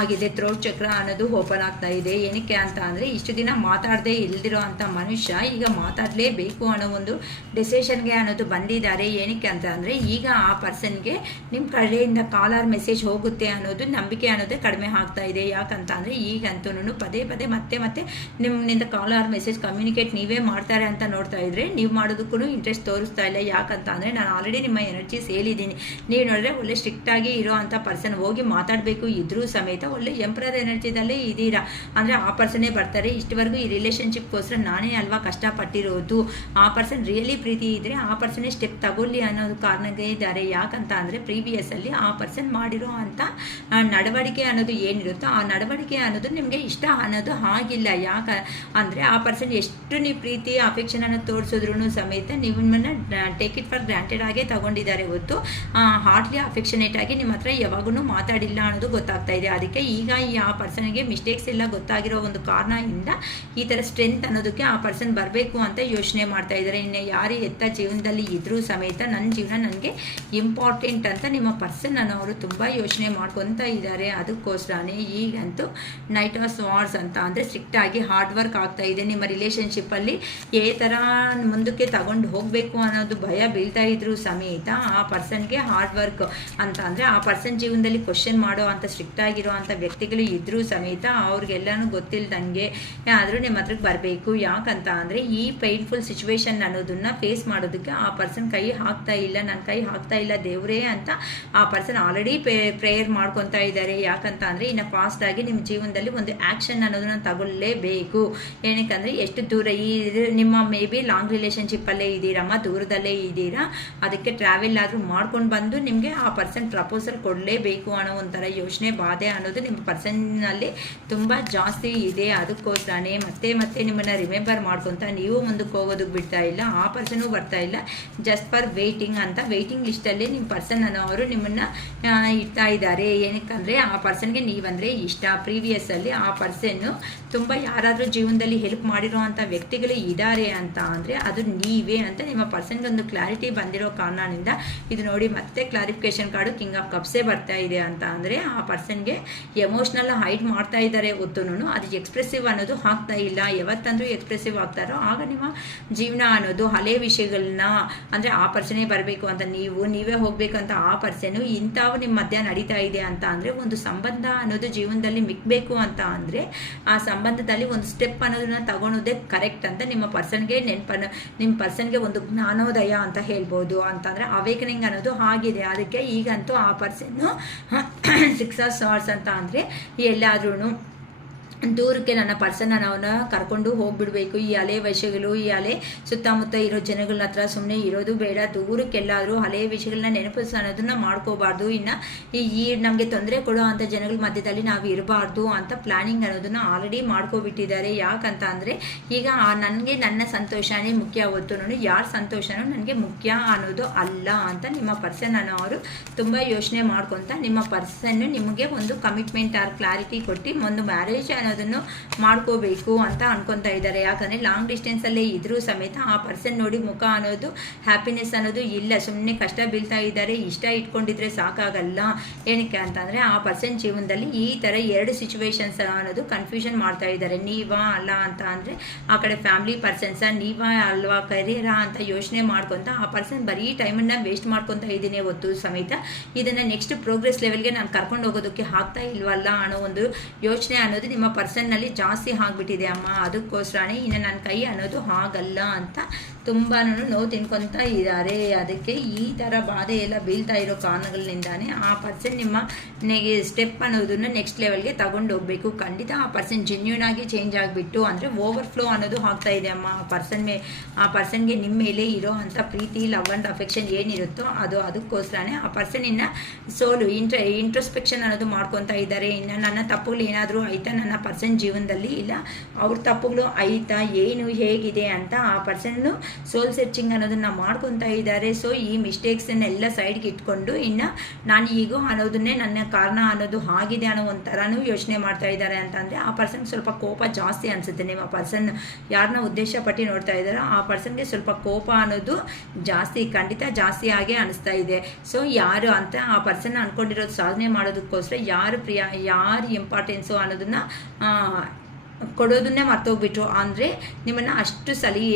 ಆಗಿದೆ. ಥ್ರೋಟ್ ಚಕ್ರ ಅನ್ನೋದು ಓಪನ್ ಆಗ್ತಾ ಇದೆ. ಏನಕ್ಕೆ ಅಂತ ಅಂದರೆ ಇಷ್ಟು ದಿನ ಮಾತಾಡದೇ ಇಲ್ದಿರೋ ಅಂಥ ಮನುಷ್ಯ ಈಗ ಮಾತಾಡಲೇಬೇಕು ಅನ್ನೋ ಒಂದು ಡೆಸಿಷನ್ಗೆ ಅನ್ನೋದು ಬಂದಿದ್ದಾರೆ. ಏನಕ್ಕೆ ಅಂತ ಅಂದರೆ ಈಗ ಆ ಪರ್ಸನ್ಗೆ ನಿಮ್ಮ ಕಡೆಯಿಂದ ಕಾಲರ್ ಮೆಸೇಜ್ ಹೋಗುತ್ತೆ ಅನ್ನೋದು ನಂಬಿಕೆ ಅನ್ನೋದೇ ಕಡಿಮೆ ಆಗ್ತಾ ಇದೆ. ಯಾಕಂತ ಅಂದರೆ ಈಗಂತೂ ಪದೇ ಪದೇ ಮತ್ತೆ ನಿಮ್ಮಿಂದ ಕಾಲರ್ ಮೆಸೇಜ್ ಕಮ್ಯುನಿಕೇಟ್ ನೀವೇ ಮಾಡ್ತಾರೆ ಅಂತ ನೋಡ್ತಾ ಇದ್ರೆ ನೀವು ಮಾಡೋದಕ್ಕೂ ಇಂಟ್ರೆಸ್ಟ್ ತೋರಿಸ್ತಾ ಇಲ್ಲ. ಯಾಕಂತ ಅಂದರೆ ನಾನು ಆಲ್ರೆಡಿ ನಿಮ್ಮ ಎನರ್ಜೀಸ್ ಹೇಳಿದ್ದೀನಿ. ನೀವು ನೋಡಿದ್ರೆ ಒಳ್ಳೆ ಸ್ಟ್ರಿಕ್ಟಾಗಿ ಇರೋ ಅಂಥ ಪರ್ಸನ್ ಹೋಗಿ ಮಾತಾಡಬೇಕು ಇದ್ರೂ ಸಮೇತ ಒಳ್ಳೆ ಎಂಪ್ರರ್ ಎನರ್ಜಿದಲ್ಲೇ ಇದ್ದೀರಾ. ಅಂದರೆ ಆ ಪರ್ಸನ್ನೇ ಬರ್ತಾರೆ. ಇಷ್ಟವರೆಗೂ ಈ ರಿಲೇಷನ್ಶಿಪ್ಗೋಸ್ಕರ ನಾನೇ ಅಲ್ವಾ ಕಷ್ಟಪಟ್ಟಿರೋದು. ಆ ಪರ್ಸನ್ ರಿಯಲಿ ಪ್ರೀತಿ ಇದ್ದರೆ ಆ ಪರ್ಸನ್ನೇ ಸ್ಟೆಪ್ ತಗೊಳ್ಳಿ ಅನ್ನೋದು ಕಾರಣಕ್ಕೆ ಇದ್ದಾರೆ. ಯಾಕಂತ ಅಂದರೆ ಪ್ರೀವಿಯಸ್ಸಲ್ಲಿ ಆ ಪರ್ಸನ್ ಮಾಡಿರೋ ಅಂಥ ನಡವಳಿಕೆ ಅನ್ನೋದು ಏನಿರುತ್ತೋ ಆ ನಡವಳಿಕೆ ಅನ್ನೋದು ನಿಮಗೆ ಇಷ್ಟ ಅನ್ನೋದು ಆಗಿಲ್ಲ. ಯಾಕೆ ಅಂದರೆ ಆ ಪರ್ಸನ್ ಎಷ್ಟು ನೀವು ಪ್ರೀತಿ ಅಫೆಕ್ಷನನ್ನು ತೋರಿಸಿದ್ರು ಸಮೇತ ನಿಮ್ಮನ್ನು ಟೇಕ್ ಇಟ್ ಫಾರ್ ಗ್ರಾಂಟೆಡ್ ಆಗೇ ತಗೊಂಡಿದ್ದಾರೆ ಹೊತ್ತು ಹಾರ್ಟ್ಲಿ ಅಫೆಕ್ಷನೇಟ್ ಆಗಿ ನಿಮ್ಮ ಹತ್ರ ಯಾವಾಗೂ ಮಾತಾಡಿಲ್ಲ ಅನ್ನೋದು ಗೊತ್ತಾಗ್ತಾ ಇದೆ. ಅದಕ್ಕೆ ಈಗ ಆ ಪರ್ಸನ್ಗೆ ಮಿಸ್ಟೇಕ್ಸ್ ಎಲ್ಲ ಗೊತ್ತಾಗಿರೋ ಒಂದು ಕಾರಣದಿಂದ ಈ ಥರ ಸ್ಟ್ರೆಂತ್ ಅನ್ನೋದಕ್ಕೆ ಆ ಪರ್ಸನ್ ಬರಬೇಕು ಅಂತ ಯೋಚನೆ ಮಾಡ್ತಾ ಇದ್ದಾರೆ. ಇನ್ನು ಯಾರು ಎತ್ತ ಜೀವನದಲ್ಲಿ ಇದ್ರೂ ಸಮೇತ ನನ್ನ ಜೀವನ ನನಗೆ ಇಂಪಾರ್ಟೆಂಟ್ ಅಂತ ನಿಮ್ಮ ಪರ್ಸನ್ ಅವರು ತುಂಬ ಯೋಚನೆ ಮಾಡ್ಕೊತಾ ಇದ್ದಾರೆ. ಅದಕ್ಕೋಸ್ಕರನೇ ಈಗಂತೂ ನೈಟ್ ಆಫ್ ಸ್ವಾರ್ಡ್ಸ್ ಅಂತ ಅಂದರೆ ಸ್ಟ್ರಿಕ್ಟ್ ಆಗಿ ಹಾರ್ಡ್ ವರ್ಕ್ ಆಗ್ತಾ ಇದೆ. ನಿಮ್ಮ ರಿಲೇಷನ್ಶಿಪ್ಪಲ್ಲಿ ಏ ಥರ ಮುಂದಕ್ಕೆ ತಗೊಂಡು ಹೋಗಬೇಕು ಅನ್ನೋದು ಭಯ ಬೀಳ್ತಾ ಇದ್ರೂ ಸಮೇತ ಆ ಪರ್ಸನ್ಗೆ ಹಾರ್ಡ್ ವರ್ಕ್ ಅಂತ ಅಂದರೆ ಆ ಪರ್ಸನ್ ಜೀವನದಲ್ಲಿ ಕ್ವಶನ್ ಮಾಡೋ ಅಂಥ ಸ್ಟ್ರಿಕ್ಟ್ ಆಗಿರೋ ಅಂಥ ವ್ಯಕ್ತಿಗಳು ಇದ್ರೂ ಸಮೇತ ಅವ್ರಿಗೆಲ್ಲನೂ ಗೊತ್ತಿಲ್ಲದಂಗೆ ಆದರೂ ನಿಮ್ಮ ಹತ್ರಕ್ಕೆ ಬರಬೇಕು. ಯಾಕಂತ ಅಂದರೆ ಈ ಪೈನ್ಫುಲ್ ಸಿಚುವೇಶನ್ ಅನ್ನೋದನ್ನು ಫೇಸ್ ಮಾಡೋದಕ್ಕೆ ಆ ಪರ್ಸನ್ ಕೈ ಹಾಕ್ತಾ ಇಲ್ಲ. ನನ್ನ ಕೈ ಹಾಕ್ತಾ ಇಲ್ಲ ದೇವರೇ ಅಂತ ಆ ಪರ್ಸನ್ ಆಲ್ರೆಡಿ ಪ್ರೇಯರ್ ಮಾಡ್ಕೊತಾ ಇದ್ದಾರೆ. ಯಾಕಂತ ಅಂದರೆ ಇನ್ನು ಫಾಸ್ಟಾಗಿ ನಿಮ್ಮ ಜೀವನದಲ್ಲಿ ಒಂದು ಆ್ಯಕ್ಷನ್ ಅನ್ನೋದನ್ನ ತಗೊಳ್ಳೇಬೇಕು. ಏನಕ್ಕಂದರೆ ಎಷ್ಟು ದೂರ ನಿಮ್ಮ ಮೇ ಬಿ ಲಾಂಗ್ ರಿಲೇಷನ್ಶಿಪ್ಪಲ್ಲೇ ಇದ್ದೀರಮ್ಮ, ದೂರದಲ್ಲೇ ಇದ್ದೀರಾ, ಅದಕ್ಕೆ ಟ್ರಾವೆಲ್ ಆದರೂ ಮಾಡ್ಕೊಂಡು ಬಂದು ನಿಮಗೆ ಆ ಪರ್ಸನ್ ಪ್ರಪೋಸಲ್ ಕೊಡಲೇಬೇಕು ಅನ್ನೋ ಒಂಥರ ಯೋಚನೆ ಬಾಧೆ ಅನ್ನೋದು ನಿಮ್ಮ ಪರ್ಸನ್ನಲ್ಲಿ ತುಂಬ ಜಾಸ್ತಿ ಇದೆ. ಅದಕ್ಕೋಸ್ಕರನೇ ಮತ್ತೆ ನಿಮ್ಮನ್ನು ರಿಮೆಂಬರ್ ಮಾಡ್ಕೊತ ನೀವು ಮುಂದಕ್ಕೆ ಹೋಗೋದಕ್ಕೆ ಬಿಡ್ತಾ ಇಲ್ಲ. ಆ ಪರ್ಸನೂ ಬರ್ತಾ ಇಲ್ಲ. ಜಸ್ಟ್ ಫಾರ್ ವೇಟಿಂಗ್ ಅಂತ ವೇಟಿಂಗ್ ಲಿಸ್ಟಲ್ಲಿ ನಿಮ್ಮ ಪರ್ಸನ್ ಅವರು ನಿಮ್ಮನ್ನು ಇಡ್ತಾ ಇದ್ದಾರೆ. ಏನಕ್ಕಂದರೆ ಆ ಪರ್ಸನ್ಗೆ ನೀವಂದರೆ ಇಷ್ಟ. ಪ್ರೀವಿಯಸ್ಸಲ್ಲಿ ಆ ಪರ್ಸನ್ನು ತುಂಬ ಯಾರಾದರೂ ಜೀವನದಲ್ಲಿ ಹೆಲ್ಪ್ ಮಾಡಿರೋ ಅಂಥ ವ್ಯಕ್ತಿಗಳು ಇದ್ದಾರೆ ಅಂತ ಅಂದರೆ ಅದು ನೀವೇ ಅಂತ ನಿಮ್ಮ ಪರ್ಸನ್ಗೆ ಒಂದು ಕ್ಲಾರಿಟಿ ಬಂದಿರೋ ಕಾರಣದಿಂದ ಇದು ನೋಡಿ ಮತ್ತೆ ಕ್ಲಾರಿಫಿಕೇಶನ್ ಕಾರ್ಡು ಕಿಂಗ್ ಆಫ್ ಕಪ್ಸೇ ಬರ್ತಾ ಇದೆ. ಅಂತ ಅಂದರೆ ಆ ಪರ್ಸನ್ಗೆ ಎಮೋಷ್ನಲ್ ಹೈಡ್ ಮಾಡ್ತಾ ಇದ್ದಾರೆ ಹೊತ್ತುನು ಅದು ಎಕ್ಸ್ಪ್ರೆಸಿವ್ ಅನ್ನೋದು ಆಗ್ತಾ ಇಲ್ಲ. ಯಾವತ್ತಂದ್ರೂ ಎಕ್ಸ್ಪ್ರೆಸಿವ್ ಆಗ್ತಾರೋ ಆಗ ನಿಮ್ಮ ಜೀವನ ಅನ್ನೋದು ಹಳೆ ವಿಷಯಗಳನ್ನ ಅಂದರೆ ಆ ಪರ್ಸನೇ ಬರಬೇಕು ಅಂತ ನೀವೇ ಹೋಗಬೇಕು ಅಂತ ಆ ಪರ್ಸನು ಇಂಥವು ನಿಮ್ಮ ಮಧ್ಯ ನಡೀತಾ ಇದೆ ಅಂತ ಅಂದರೆ ಒಂದು ಸಂಬಂಧ ಅನ್ನೋದು ಜೀವನದಲ್ಲಿ ಮಿಕ್ಕಬೇಕು ಅಂತ ಅಂದರೆ ಆ ಸಂಬಂಧದಲ್ಲಿ ಒಂದು ಸ್ಟೆಪ್ ಅನ್ನೋದನ್ನ ತಗೊಳೋದೇ ಕರೆಕ್ಟ್ ಅಂತ ನಿಮ್ಮ ಪರ್ಸನ್ಗೆ ನಿಮ್ಮ ಪರ್ಸನ್ಗೆ ಒಂದು ಜ್ಞಾನೋದಯ ಅಂತ ಹೇಳ್ಬೋದು. ಅಂತಂದರೆ ಅವೇಕನಿಂಗ್ ಅನ್ನೋದು ಆಗಿದೆ. ಅದಕ್ಕೆ ಈಗಂತೂ ಆ ಪರ್ಸನ್ನು 6 ಆಫ್ ಸ್ವಾರ್ಡ್ಸ್ ಅಂತ ಅಂದರೆ ಎಲ್ಲಾದ್ರೂ ದೂರಕ್ಕೆ ನನ್ನ ಪರ್ಸನ್ನ ನಾವು ಕರ್ಕೊಂಡು ಹೋಗ್ಬಿಡ್ಬೇಕು. ಈ ಹಳೆ ವಿಷಯಗಳು, ಈ ಹಳೆ ಸುತ್ತಮುತ್ತ ಇರೋ ಜನಗಳ ಹತ್ರ ಸುಮ್ಮನೆ ಇರೋದು ಬೇಡ. ದೂರಕ್ಕೆಲ್ಲಾದರೂ ಹಳೆ ವಿಷಯಗಳನ್ನ ನೆನಪಿಸ ಅನ್ನೋದನ್ನ ಮಾಡ್ಕೋಬಾರ್ದು. ಇನ್ನು ಈ ನಮಗೆ ತೊಂದರೆ ಕೊಡೋ ಅಂಥ ಜನಗಳ ಮಧ್ಯದಲ್ಲಿ ನಾವು ಇರಬಾರ್ದು ಅಂತ ಪ್ಲಾನಿಂಗ್ ಅನ್ನೋದನ್ನ ಆಲ್ರೆಡಿ ಮಾಡ್ಕೊಬಿಟ್ಟಿದ್ದಾರೆ. ಯಾಕಂತ ಅಂದರೆ ಈಗ ನನಗೆ ನನ್ನ ಸಂತೋಷನೇ ಮುಖ್ಯ ಹೊತ್ತು ಯಾರ ಸಂತೋಷನೂ ನನಗೆ ಮುಖ್ಯ ಅನ್ನೋದು ಅಲ್ಲ ಅಂತ ನಿಮ್ಮ ಪರ್ಸನ್ ಅವರು ತುಂಬ ಯೋಚನೆ ಮಾಡ್ಕೊತ ನಿಮ್ಮ ಪರ್ಸನ್ನು ನಿಮಗೆ ಒಂದು ಕಮಿಟ್ಮೆಂಟ್ ಆರ್ ಕ್ಲಾರಿಟಿ ಕೊಟ್ಟು ಒಂದು ಮ್ಯಾರೇಜ್ ಅನ್ನೋದು ಅನ್ನೋದನ್ನು ಮಾಡ್ಕೋಬೇಕು ಅಂತ ಅನ್ಕೊತಾ ಇದ್ದಾರೆ. ಯಾಕಂದರೆ ಲಾಂಗ್ ಡಿಸ್ಟೆನ್ಸಲ್ಲೇ ಇದ್ರೂ ಸಮೇತ ಆ ಪರ್ಸನ್ ನೋಡಿ ಮುಖ ಅನ್ನೋದು ಹ್ಯಾಪಿನೆಸ್ ಅನ್ನೋದು ಇಲ್ಲ, ಸುಮ್ಮನೆ ಕಷ್ಟ ಬೀಳ್ತಾ ಇದ್ದಾರೆ. ಇಷ್ಟ ಇಟ್ಕೊಂಡಿದ್ರೆ ಸಾಕಾಗಲ್ಲ. ಏನಕ್ಕೆ ಅಂತಂದರೆ ಆ ಪರ್ಸನ್ ಜೀವನದಲ್ಲಿ ಈ ಥರ 2 ಸಿಚುವೇಶನ್ಸ್ ಅನ್ನೋದು ಕನ್ಫ್ಯೂಷನ್ ಮಾಡ್ತಾ ಇದ್ದಾರೆ. ನೀವಾ ಅಲ್ಲ ಅಂತ ಅಂದರೆ ಆ ಕಡೆ ಫ್ಯಾಮಿಲಿ ಪರ್ಸನ್ಸ, ನೀವಾ ಅಲ್ವಾ ಕರಿಯರಾ ಅಂತ ಯೋಚನೆ ಮಾಡ್ಕೊತ ಆ ಪರ್ಸನ್ ಬರೀ ಟೈಮನ್ನು ವೇಸ್ಟ್ ಮಾಡ್ಕೊತಾ ಇದ್ದೀನಿ ಹೊತ್ತು ಸಮೇತ ಇದನ್ನು ನೆಕ್ಸ್ಟ್ ಪ್ರೋಗ್ರೆಸ್ ಲೆವೆಲ್ಗೆ ನಾನು ಕರ್ಕೊಂಡು ಹೋಗೋದಕ್ಕೆ ಆಗ್ತಾ ಇಲ್ವಲ್ಲ ಅನ್ನೋ ಒಂದು ಯೋಚನೆ ಅನ್ನೋದು ನಿಮ್ಮ ಪರ್ಸನ್ನಲ್ಲಿ ಜಾಸ್ತಿ ಆಗಿಬಿಟ್ಟಿದೆ ಅಮ್ಮ. ಅದಕ್ಕೋಸ್ಕರನೇ ಇನ್ನು ನನ್ನ ಕೈ ಅನ್ನೋದು ಆಗಲ್ಲ ಅಂತ ತುಂಬಾ ನೋವು ತಿನ್ಕೊತಾ ಇದ್ದಾರೆ. ಅದಕ್ಕೆ ಈ ಥರ ಬಾಧೆ ಎಲ್ಲ ಬೀಳ್ತಾ ಇರೋ ಕಾರಣಗಳಿಂದಾನೇ ಆ ಪರ್ಸನ್ ನಿಮ್ಮ ಸ್ಟೆಪ್ ಅನ್ನೋದನ್ನು ನೆಕ್ಸ್ಟ್ ಲೆವೆಲ್ಗೆ ತಗೊಂಡು ಹೋಗಬೇಕು. ಖಂಡಿತ ಆ ಪರ್ಸನ್ ಜೆನ್ಯೂನ್ ಆಗಿ ಚೇಂಜ್ ಆಗಿಬಿಟ್ಟು ಅಂದರೆ ಓವರ್ಫ್ಲೋ ಅನ್ನೋದು ಆಗ್ತಾ ಇದೆ ಅಮ್ಮ. ಆ ಪರ್ಸನ್ಗೆ ನಿಮ್ಮ ಮೇಲೆ ಇರೋ ಅಂಥ ಪ್ರೀತಿ, ಲವ್ ಆ್ಯಂಡ್ ಅಫೆಕ್ಷನ್ ಏನಿರುತ್ತೋ ಅದಕ್ಕೋಸ್ಕರನೇ ಆ ಪರ್ಸನಿನ ಸೋಲು ಇಂಟ್ರೋಸ್ಪೆಕ್ಷನ್ ಅನ್ನೋದು ಮಾಡ್ಕೊತಾ ಇದ್ದಾರೆ. ಇನ್ನು ನನ್ನ ತಪ್ಪುಗಳು ಏನಾದರೂ ಆಯಿತಾ ನನ್ನ ಪರ್ಸನ್ ಜೀವನದಲ್ಲಿ, ಇಲ್ಲ ಅವ್ರ ತಪ್ಪುಗಳು ಆಯಿತಾ, ಏನು ಹೇಗಿದೆ ಅಂತ ಆ ಪರ್ಸನ್ನು ಸೋಲ್ ಸರ್ಚಿಂಗ್ ಅನ್ನೋದನ್ನು ಮಾಡ್ಕೊತಾ ಇದ್ದಾರೆ. ಸೊ ಈ ಮಿಸ್ಟೇಕ್ಸನ್ನೆಲ್ಲ ಸೈಡ್ಗೆ ಇಟ್ಕೊಂಡು ಇನ್ನು ನಾನು ಈಗೋ ಅನ್ನೋದನ್ನೇ ನನ್ನ ಕಾರಣ ಅನ್ನೋದು ಆಗಿದೆ ಅನ್ನೋ ಒಂಥರನೂ ಯೋಚನೆ ಮಾಡ್ತಾ ಇದ್ದಾರೆ. ಅಂತಂದರೆ ಆ ಪರ್ಸನ್ಗೆ ಸ್ವಲ್ಪ ಕೋಪ ಜಾಸ್ತಿ ಅನಿಸುತ್ತೆ. ನಿಮ್ಮ ಪರ್ಸನ್ ಯಾರನ್ನ ಉದ್ದೇಶ ಪಟ್ಟು ನೋಡ್ತಾ ಇದ್ದಾರೋ ಆ ಪರ್ಸನ್ಗೆ ಸ್ವಲ್ಪ ಕೋಪ ಅನ್ನೋದು ಜಾಸ್ತಿ, ಖಂಡಿತ ಜಾಸ್ತಿ ಆಗೇ ಅನಿಸ್ತಾ ಇದೆ. ಸೊ ಯಾರು ಅಂತ ಆ ಪರ್ಸನ್ ಅಂದ್ಕೊಂಡಿರೋದು ಸಾಧನೆ ಮಾಡೋದಕ್ಕೋಸ್ಕರ ಯಾರು ಯಾರು ಇಂಪಾರ್ಟೆನ್ಸು ಅನ್ನೋದನ್ನು ಕೊಡೋದನ್ನೇ ಮರ್ತೋಗ್ಬಿಟ್ರು. ಅಂದರೆ ನಿಮ್ಮನ್ನು ಅಷ್ಟು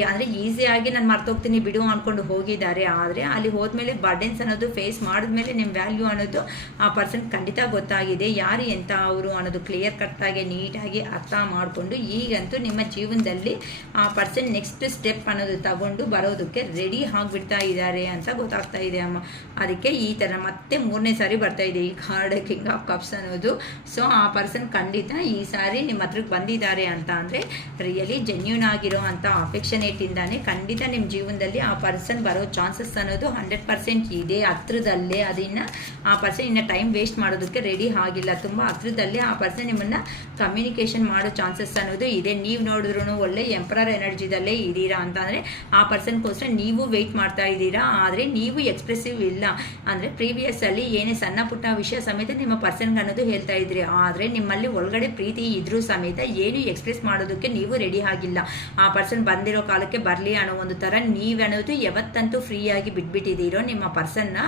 ಅಂದರೆ ಈಸಿಯಾಗಿ ನಾನು ಮರ್ತೋಗ್ತೀನಿ ಬಿಡು ಅಂದ್ಕೊಂಡು ಹೋಗಿದ್ದಾರೆ. ಆದರೆ ಅಲ್ಲಿ ಹೋದ್ಮೇಲೆ ಬರ್ಡನ್ಸ್ ಅನ್ನೋದು ಫೇಸ್ ಮಾಡಿದ್ಮೇಲೆ ನಿಮ್ಮ ವ್ಯಾಲ್ಯೂ ಅನ್ನೋದು ಆ ಪರ್ಸನ್ ಖಂಡಿತ ಗೊತ್ತಾಗಿದೆ. ಯಾರು ಎಂತ ಅವರು ಅನ್ನೋದು ಕ್ಲಿಯರ್ ಕಟ್ಟಾಗಿ ನೀಟಾಗಿ ಅರ್ಥ ಮಾಡಿಕೊಂಡು ಈಗಂತೂ ನಿಮ್ಮ ಜೀವನದಲ್ಲಿ ಆ ಪರ್ಸನ್ ನೆಕ್ಸ್ಟ್ ಸ್ಟೆಪ್ ಅನ್ನೋದು ತಗೊಂಡು ಬರೋದಕ್ಕೆ ರೆಡಿ ಆಗಿಬಿಡ್ತಾ ಇದ್ದಾರೆ ಅಂತ ಗೊತ್ತಾಗ್ತಾ ಇದೆ ಅಮ್ಮ. ಅದಕ್ಕೆ ಈ ಥರ ಮತ್ತೆ 3ನೇ ಸಾರಿ ಬರ್ತಾ ಇದೆ ಈ ಕಾರ್ಡ್ ಕಿಂಗ್ ಆಫ್ ಕಪ್ಸ್ ಅನ್ನೋದು. ಸೊ ಆ ಪರ್ಸನ್ ಖಂಡಿತ ಈ ಸಾರಿ ನಿಮ್ಮ ಹತ್ರಕ್ಕೆ ಬಂದಿದ್ದಾರೆ ಅಂತ ಅಂದರೆ ರಿಯಲಿ ಜೆನ್ಯೂನ್ ಆಗಿರೋ ಅಂಥ ಅಫೆಕ್ಷನೇಟ್ ಇಂದಾನೆ ಖಂಡಿತ ನಿಮ್ಮ ಜೀವನದಲ್ಲಿ ಆ ಪರ್ಸನ್ ಬರೋ ಚಾನ್ಸಸ್ ಅನ್ನೋದು 100% ಇದೆ. ಹತ್ರದಲ್ಲೇ ಅದನ್ನು ಆ ಪರ್ಸನ್ ಇನ್ನು ಟೈಮ್ ವೇಸ್ಟ್ ಮಾಡೋದಕ್ಕೆ ರೆಡಿ ಆಗಿಲ್ಲ. ತುಂಬ ಹತ್ರದಲ್ಲೇ ಆ ಪರ್ಸನ್ ನಿಮ್ಮನ್ನು ಕಮ್ಯುನಿಕೇಷನ್ ಮಾಡೋ ಚಾನ್ಸಸ್ ಅನ್ನೋದು ಇದೆ. ನೀವು ನೋಡಿದ್ರೂ ಒಳ್ಳೆ ಎಂಪರರ್ ಎನರ್ಜಿದಲ್ಲೇ ಇದ್ದೀರಾ ಅಂತ ಅಂದರೆ ಆ ಪರ್ಸನ್ಗೋಸ್ಕರ ನೀವು ವೆಯ್ಟ್ ಮಾಡ್ತಾ ಇದ್ದೀರಾ. ಆದರೆ ನೀವು ಎಕ್ಸ್ಪ್ರೆಸಿವ್ ಇಲ್ಲ. ಅಂದರೆ ಪ್ರೀವಿಯಸ್ಸಲ್ಲಿ ಏನೇ ಸಣ್ಣ ಪುಟ್ಟ ವಿಷಯ ಸಮೇತ ನಿಮ್ಮ ಪರ್ಸನ್ಗೆ ಅನ್ನೋದು ಹೇಳ್ತಾ ಇದ್ರಿ. ಆದರೆ ನಿಮ್ಮಲ್ಲಿ ಒಳಗಡೆ ಪ್ರೀತಿ ಇದ್ರೂ ಸಮೇತ ಏನು ಎಕ್ಸ್ಪ್ರೆಸ್ ಮಾಡೋದಕ್ಕೆ ನೀವು ರೆಡಿ ಆಗಿಲ್ಲ. ಆ ಪರ್ಸನ್ ಬಂದಿರೋ ಕಾಲಕ್ಕೆ ಬರಲಿ ಅನ್ನೋ ಒಂದು ಥರ ನೀವನ್ನೋದು ಯಾವತ್ತಂತೂ ಫ್ರೀಯಾಗಿ ಬಿಟ್ಬಿಟ್ಟಿದ್ದೀರೋ ನಿಮ್ಮ ಪರ್ಸನ್ನ.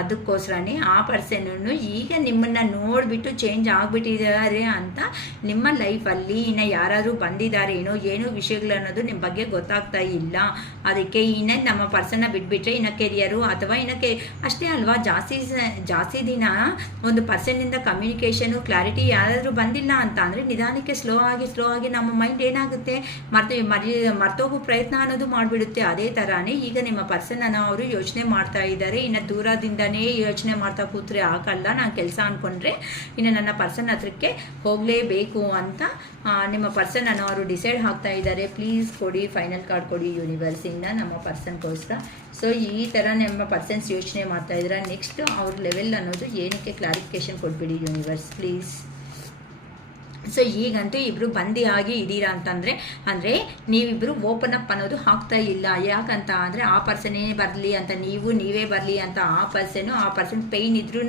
ಅದಕ್ಕೋಸ್ಕರನೇ ಆ ಪರ್ಸನ್ನು ಈಗ ನಿಮ್ಮನ್ನು ನೋಡಿಬಿಟ್ಟು ಚೇಂಜ್ ಆಗಿಬಿಟ್ಟಿದ್ದಾರೆ ಅಂತ ನಿಮ್ಮ ಲೈಫಲ್ಲಿ ಇನ್ನು ಯಾರಾದರೂ ಬಂದಿದ್ದಾರೆ ಏನೋ ವಿಷಯಗಳು ಅನ್ನೋದು ನಿಮ್ಮ ಬಗ್ಗೆ ಗೊತ್ತಾಗ್ತಾ ಇಲ್ಲ. ಅದಕ್ಕೆ ಇನ್ನು ನಮ್ಮ ಪರ್ಸನ್ನ ಬಿಟ್ಬಿಟ್ರೆ ಇನ್ನು ಕೆರಿಯರು ಅಥವಾ ಅಷ್ಟೇ ಅಲ್ವಾ, ಜಾಸ್ತಿ ದಿನ ಒಂದು ಪರ್ಸನ್ನಿಂದ ಕಮ್ಯುನಿಕೇಷನು ಕ್ಲಾರಿಟಿ ಯಾರಾದರೂ ಬಂದಿಲ್ಲ ಅಂತ ಅಂದರೆ ನಿಧಾನಕ್ಕೆ ಸ್ಲೋ ಆಗಿ ನಮ್ಮ ಮೈಂಡ್ ಏನಾಗುತ್ತೆ ಮರ್ತೋಗೋ ಪ್ರಯತ್ನ ಅನ್ನೋದು ಮಾಡಿಬಿಡುತ್ತೆ. ಅದೇ ಥರನೇ ಈಗ ನಿಮ್ಮ ಪರ್ಸನನ್ನು ಅವರು ಯೋಚನೆ ಮಾಡ್ತಾ ಇದ್ದಾರೆ. ಇನ್ನು ದೂರದಿಂದನೇ ಯೋಚನೆ ಮಾಡ್ತಾ ಕೂತ್ರೆ ಆಗಲ್ಲ. ನಾನು ಕೆಲಸ ಅಂದ್ಕೊಂಡ್ರೆ ಇನ್ನು ನನ್ನ ಪರ್ಸನ್ ಹತ್ರಕ್ಕೆ ಹೋಗಲೇಬೇಕು ಅಂತ ನಿಮ್ಮ ಪರ್ಸನನ್ನು ಅವರು ಡಿಸೈಡ್ ಆಗ್ತಾ ಇದ್ದಾರೆ. ಪ್ಲೀಸ್ ಕೊಡಿ, ಫೈನಲ್ ಕಾರ್ಡ್ ಕೊಡಿ ಯೂನಿವರ್ಸಿಂದ ನಮ್ಮ ಪರ್ಸನ್ಗೋಸ್ಕರ. ಸೊ ಈ ಥರ ನಮ್ಮ ಪರ್ಸನ್ಸ್ ಯೋಚನೆ ಮಾಡ್ತಾ ಇದ್ದಾರೆ. ನೆಕ್ಸ್ಟ್ ಅವ್ರ ಲೆವೆಲ್ ಅನ್ನೋದು ಏನಕ್ಕೆ ಕ್ಲಾರಿಫಿಕೇಶನ್ ಕೊಟ್ಬಿಡಿ ಯೂನಿವರ್ಸ್ ಪ್ಲೀಸ್. ಸೊ ಈಗಂತೂ ಇಬ್ಬರು ಬಂದಿ ಆಗಿ ಇದ್ದೀರಾ ಅಂತಂದರೆ ಅಂದರೆ ನೀವಿಬ್ಬರು ಓಪನ್ ಅಪ್ ಅನ್ನೋದು ಆಗ್ತಾ ಇಲ್ಲ. ಯಾಕಂತ ಅಂದರೆ ಆ ಪರ್ಸನೇ ಬರಲಿ ಅಂತ ನೀವೇ ಬರಲಿ ಅಂತ ಆ ಪರ್ಸನ್ ಪೇಯ್ನ್ ಇದ್ರೂ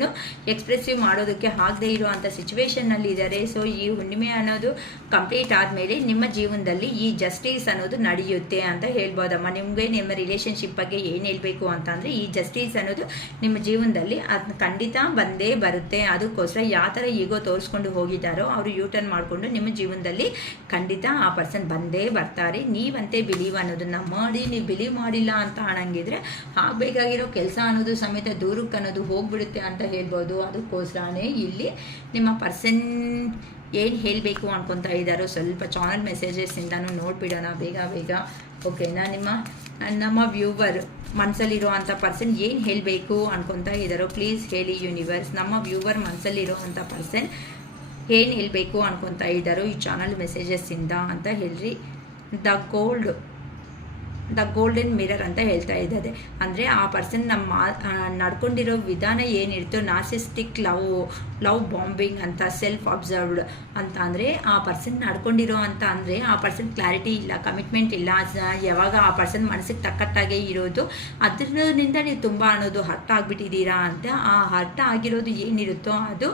ಎಕ್ಸ್ಪ್ರೆಸಿವ್ ಮಾಡೋದಕ್ಕೆ ಆಗದೆ ಇರೋ ಅಂಥ ಸಿಚುವೇಷನ್ನಲ್ಲಿ ಇದ್ದಾರೆ. ಸೊ ಈ ಹುಣ್ಣಿಮೆ ಅನ್ನೋದು ಕಂಪ್ಲೀಟ್ ಆದಮೇಲೆ ನಿಮ್ಮ ಜೀವನದಲ್ಲಿ ಈ ಜಸ್ಟಿಸ್ ಅನ್ನೋದು ನಡೆಯುತ್ತೆ ಅಂತ ಹೇಳ್ಬೋದಮ್ಮ. ನಿಮಗೆ ನಿಮ್ಮ ರಿಲೇಷನ್ಶಿಪ್ ಬಗ್ಗೆ ಏನು ಹೇಳಬೇಕು ಅಂತಂದರೆ ಈ ಜಸ್ಟಿಸ್ ಅನ್ನೋದು ನಿಮ್ಮ ಜೀವನದಲ್ಲಿ ಅದು ಖಂಡಿತ ಬಂದೇ ಬರುತ್ತೆ. ಅದಕ್ಕೋಸ್ಕರ ಯಾವ ಥರ ಈಗೋ ತೋರಿಸ್ಕೊಂಡು ಹೋಗಿದ್ದಾರೋ ಅವರು ಯೂಟರ್ನ್ ಮಾಡಿಕೊಂಡು ನಿಮ್ಮ ಜೀವನದಲ್ಲಿ ಖಂಡಿತ ಆ ಪರ್ಸನ್ ಬಂದೇ ಬರ್ತಾರೆ. ನೀವಂತೆ ಬಿಲೀವ್ ಅನ್ನೋದನ್ನ ಮಾಡಿ, ನೀವು ಬಿಲೀವ್ ಮಾಡಿಲ್ಲ ಅಂತ ಅನ್ನಂಗಿದ್ರೆ ಆಗಬೇಕಾಗಿರೋ ಕೆಲಸ ಅನ್ನೋದು ಸಮೇತ ದೂರಕ್ಕೆ ಅನ್ನೋದು ಹೋಗ್ಬಿಡುತ್ತೆ ಅಂತ ಹೇಳ್ಬೋದು. ಅದಕ್ಕೋಸ್ಕರನೇ ಇಲ್ಲಿ ನಿಮ್ಮ ಪರ್ಸನ್ ಏನು ಹೇಳಬೇಕು ಅನ್ಕೊತಾ ಇದ್ದಾರೋ ಸ್ವಲ್ಪ ಚಾನಲ್ ಮೆಸೇಜಸ್ಸಿಂದನೂ ನೋಡ್ಬಿಡೋಣ ಬೇಗ. ಓಕೆನಾ? ನಮ್ಮ ವ್ಯೂವರ್ ಮನಸ್ಸಲ್ಲಿರೋ ಅಂಥ ಪರ್ಸನ್ ಏನು ಹೇಳಬೇಕು ಅನ್ಕೊತಾ ಇದ್ದಾರೋ ಪ್ಲೀಸ್ ಹೇಳಿ ಯೂನಿವರ್ಸ್. ನಮ್ಮ ವ್ಯೂವರ್ ಮನಸ್ಸಲ್ಲಿರೋ ಅಂಥ ಪರ್ಸನ್ ಏನು ಹೇಳಬೇಕು ಅನ್ಕೊತಾ ಇದ್ದಾರೋ ಈ ಚಾನಲ್ ಮೆಸೇಜಸ್ಸಿಂದ ಅಂತ ಹೇಳ್ರಿ. The gold the golden mirror ಅಂತ ಹೇಳ್ತಾ ಇದ್ದಾರೆ. ಅಂದರೆ ಆ ಪರ್ಸನ್ ನಮ್ಮ ನಡ್ಕೊಂಡಿರೋ ವಿಧಾನ ಏನಿರುತ್ತೋ ನಾರ್ಸಿಸ್ಟಿಕ್ ಲವ್ ಬಾಂಬಿಂಗ್ ಅಂತ, ಸೆಲ್ಫ್ ಅಬ್ಸರ್ವ್ಡ್ ಅಂತ. ಅಂದರೆ ಆ ಪರ್ಸನ್ ನಡ್ಕೊಂಡಿರೋ ಅಂತ ಅಂದರೆ ಆ ಪರ್ಸನ್ ಕ್ಲಾರಿಟಿ ಇಲ್ಲ, ಕಮಿಟ್ಮೆಂಟ್ ಇಲ್ಲ, ಯಾವಾಗ ಆ ಪರ್ಸನ್ ಮನಸ್ಸಿಗೆ ತಕ್ಕಟ್ಟಾಗೆ ಇರೋದು, ಅದರಿಂದ ನೀವು ತುಂಬ ಅನ್ನೋದು ಹರ್ಟ್ ಆಗಿಬಿಟ್ಟಿದ್ದೀರಾ ಅಂತ. ಆ ಹರ್ಟ್ ಆಗಿರೋದು ಏನಿರುತ್ತೋ ಅದು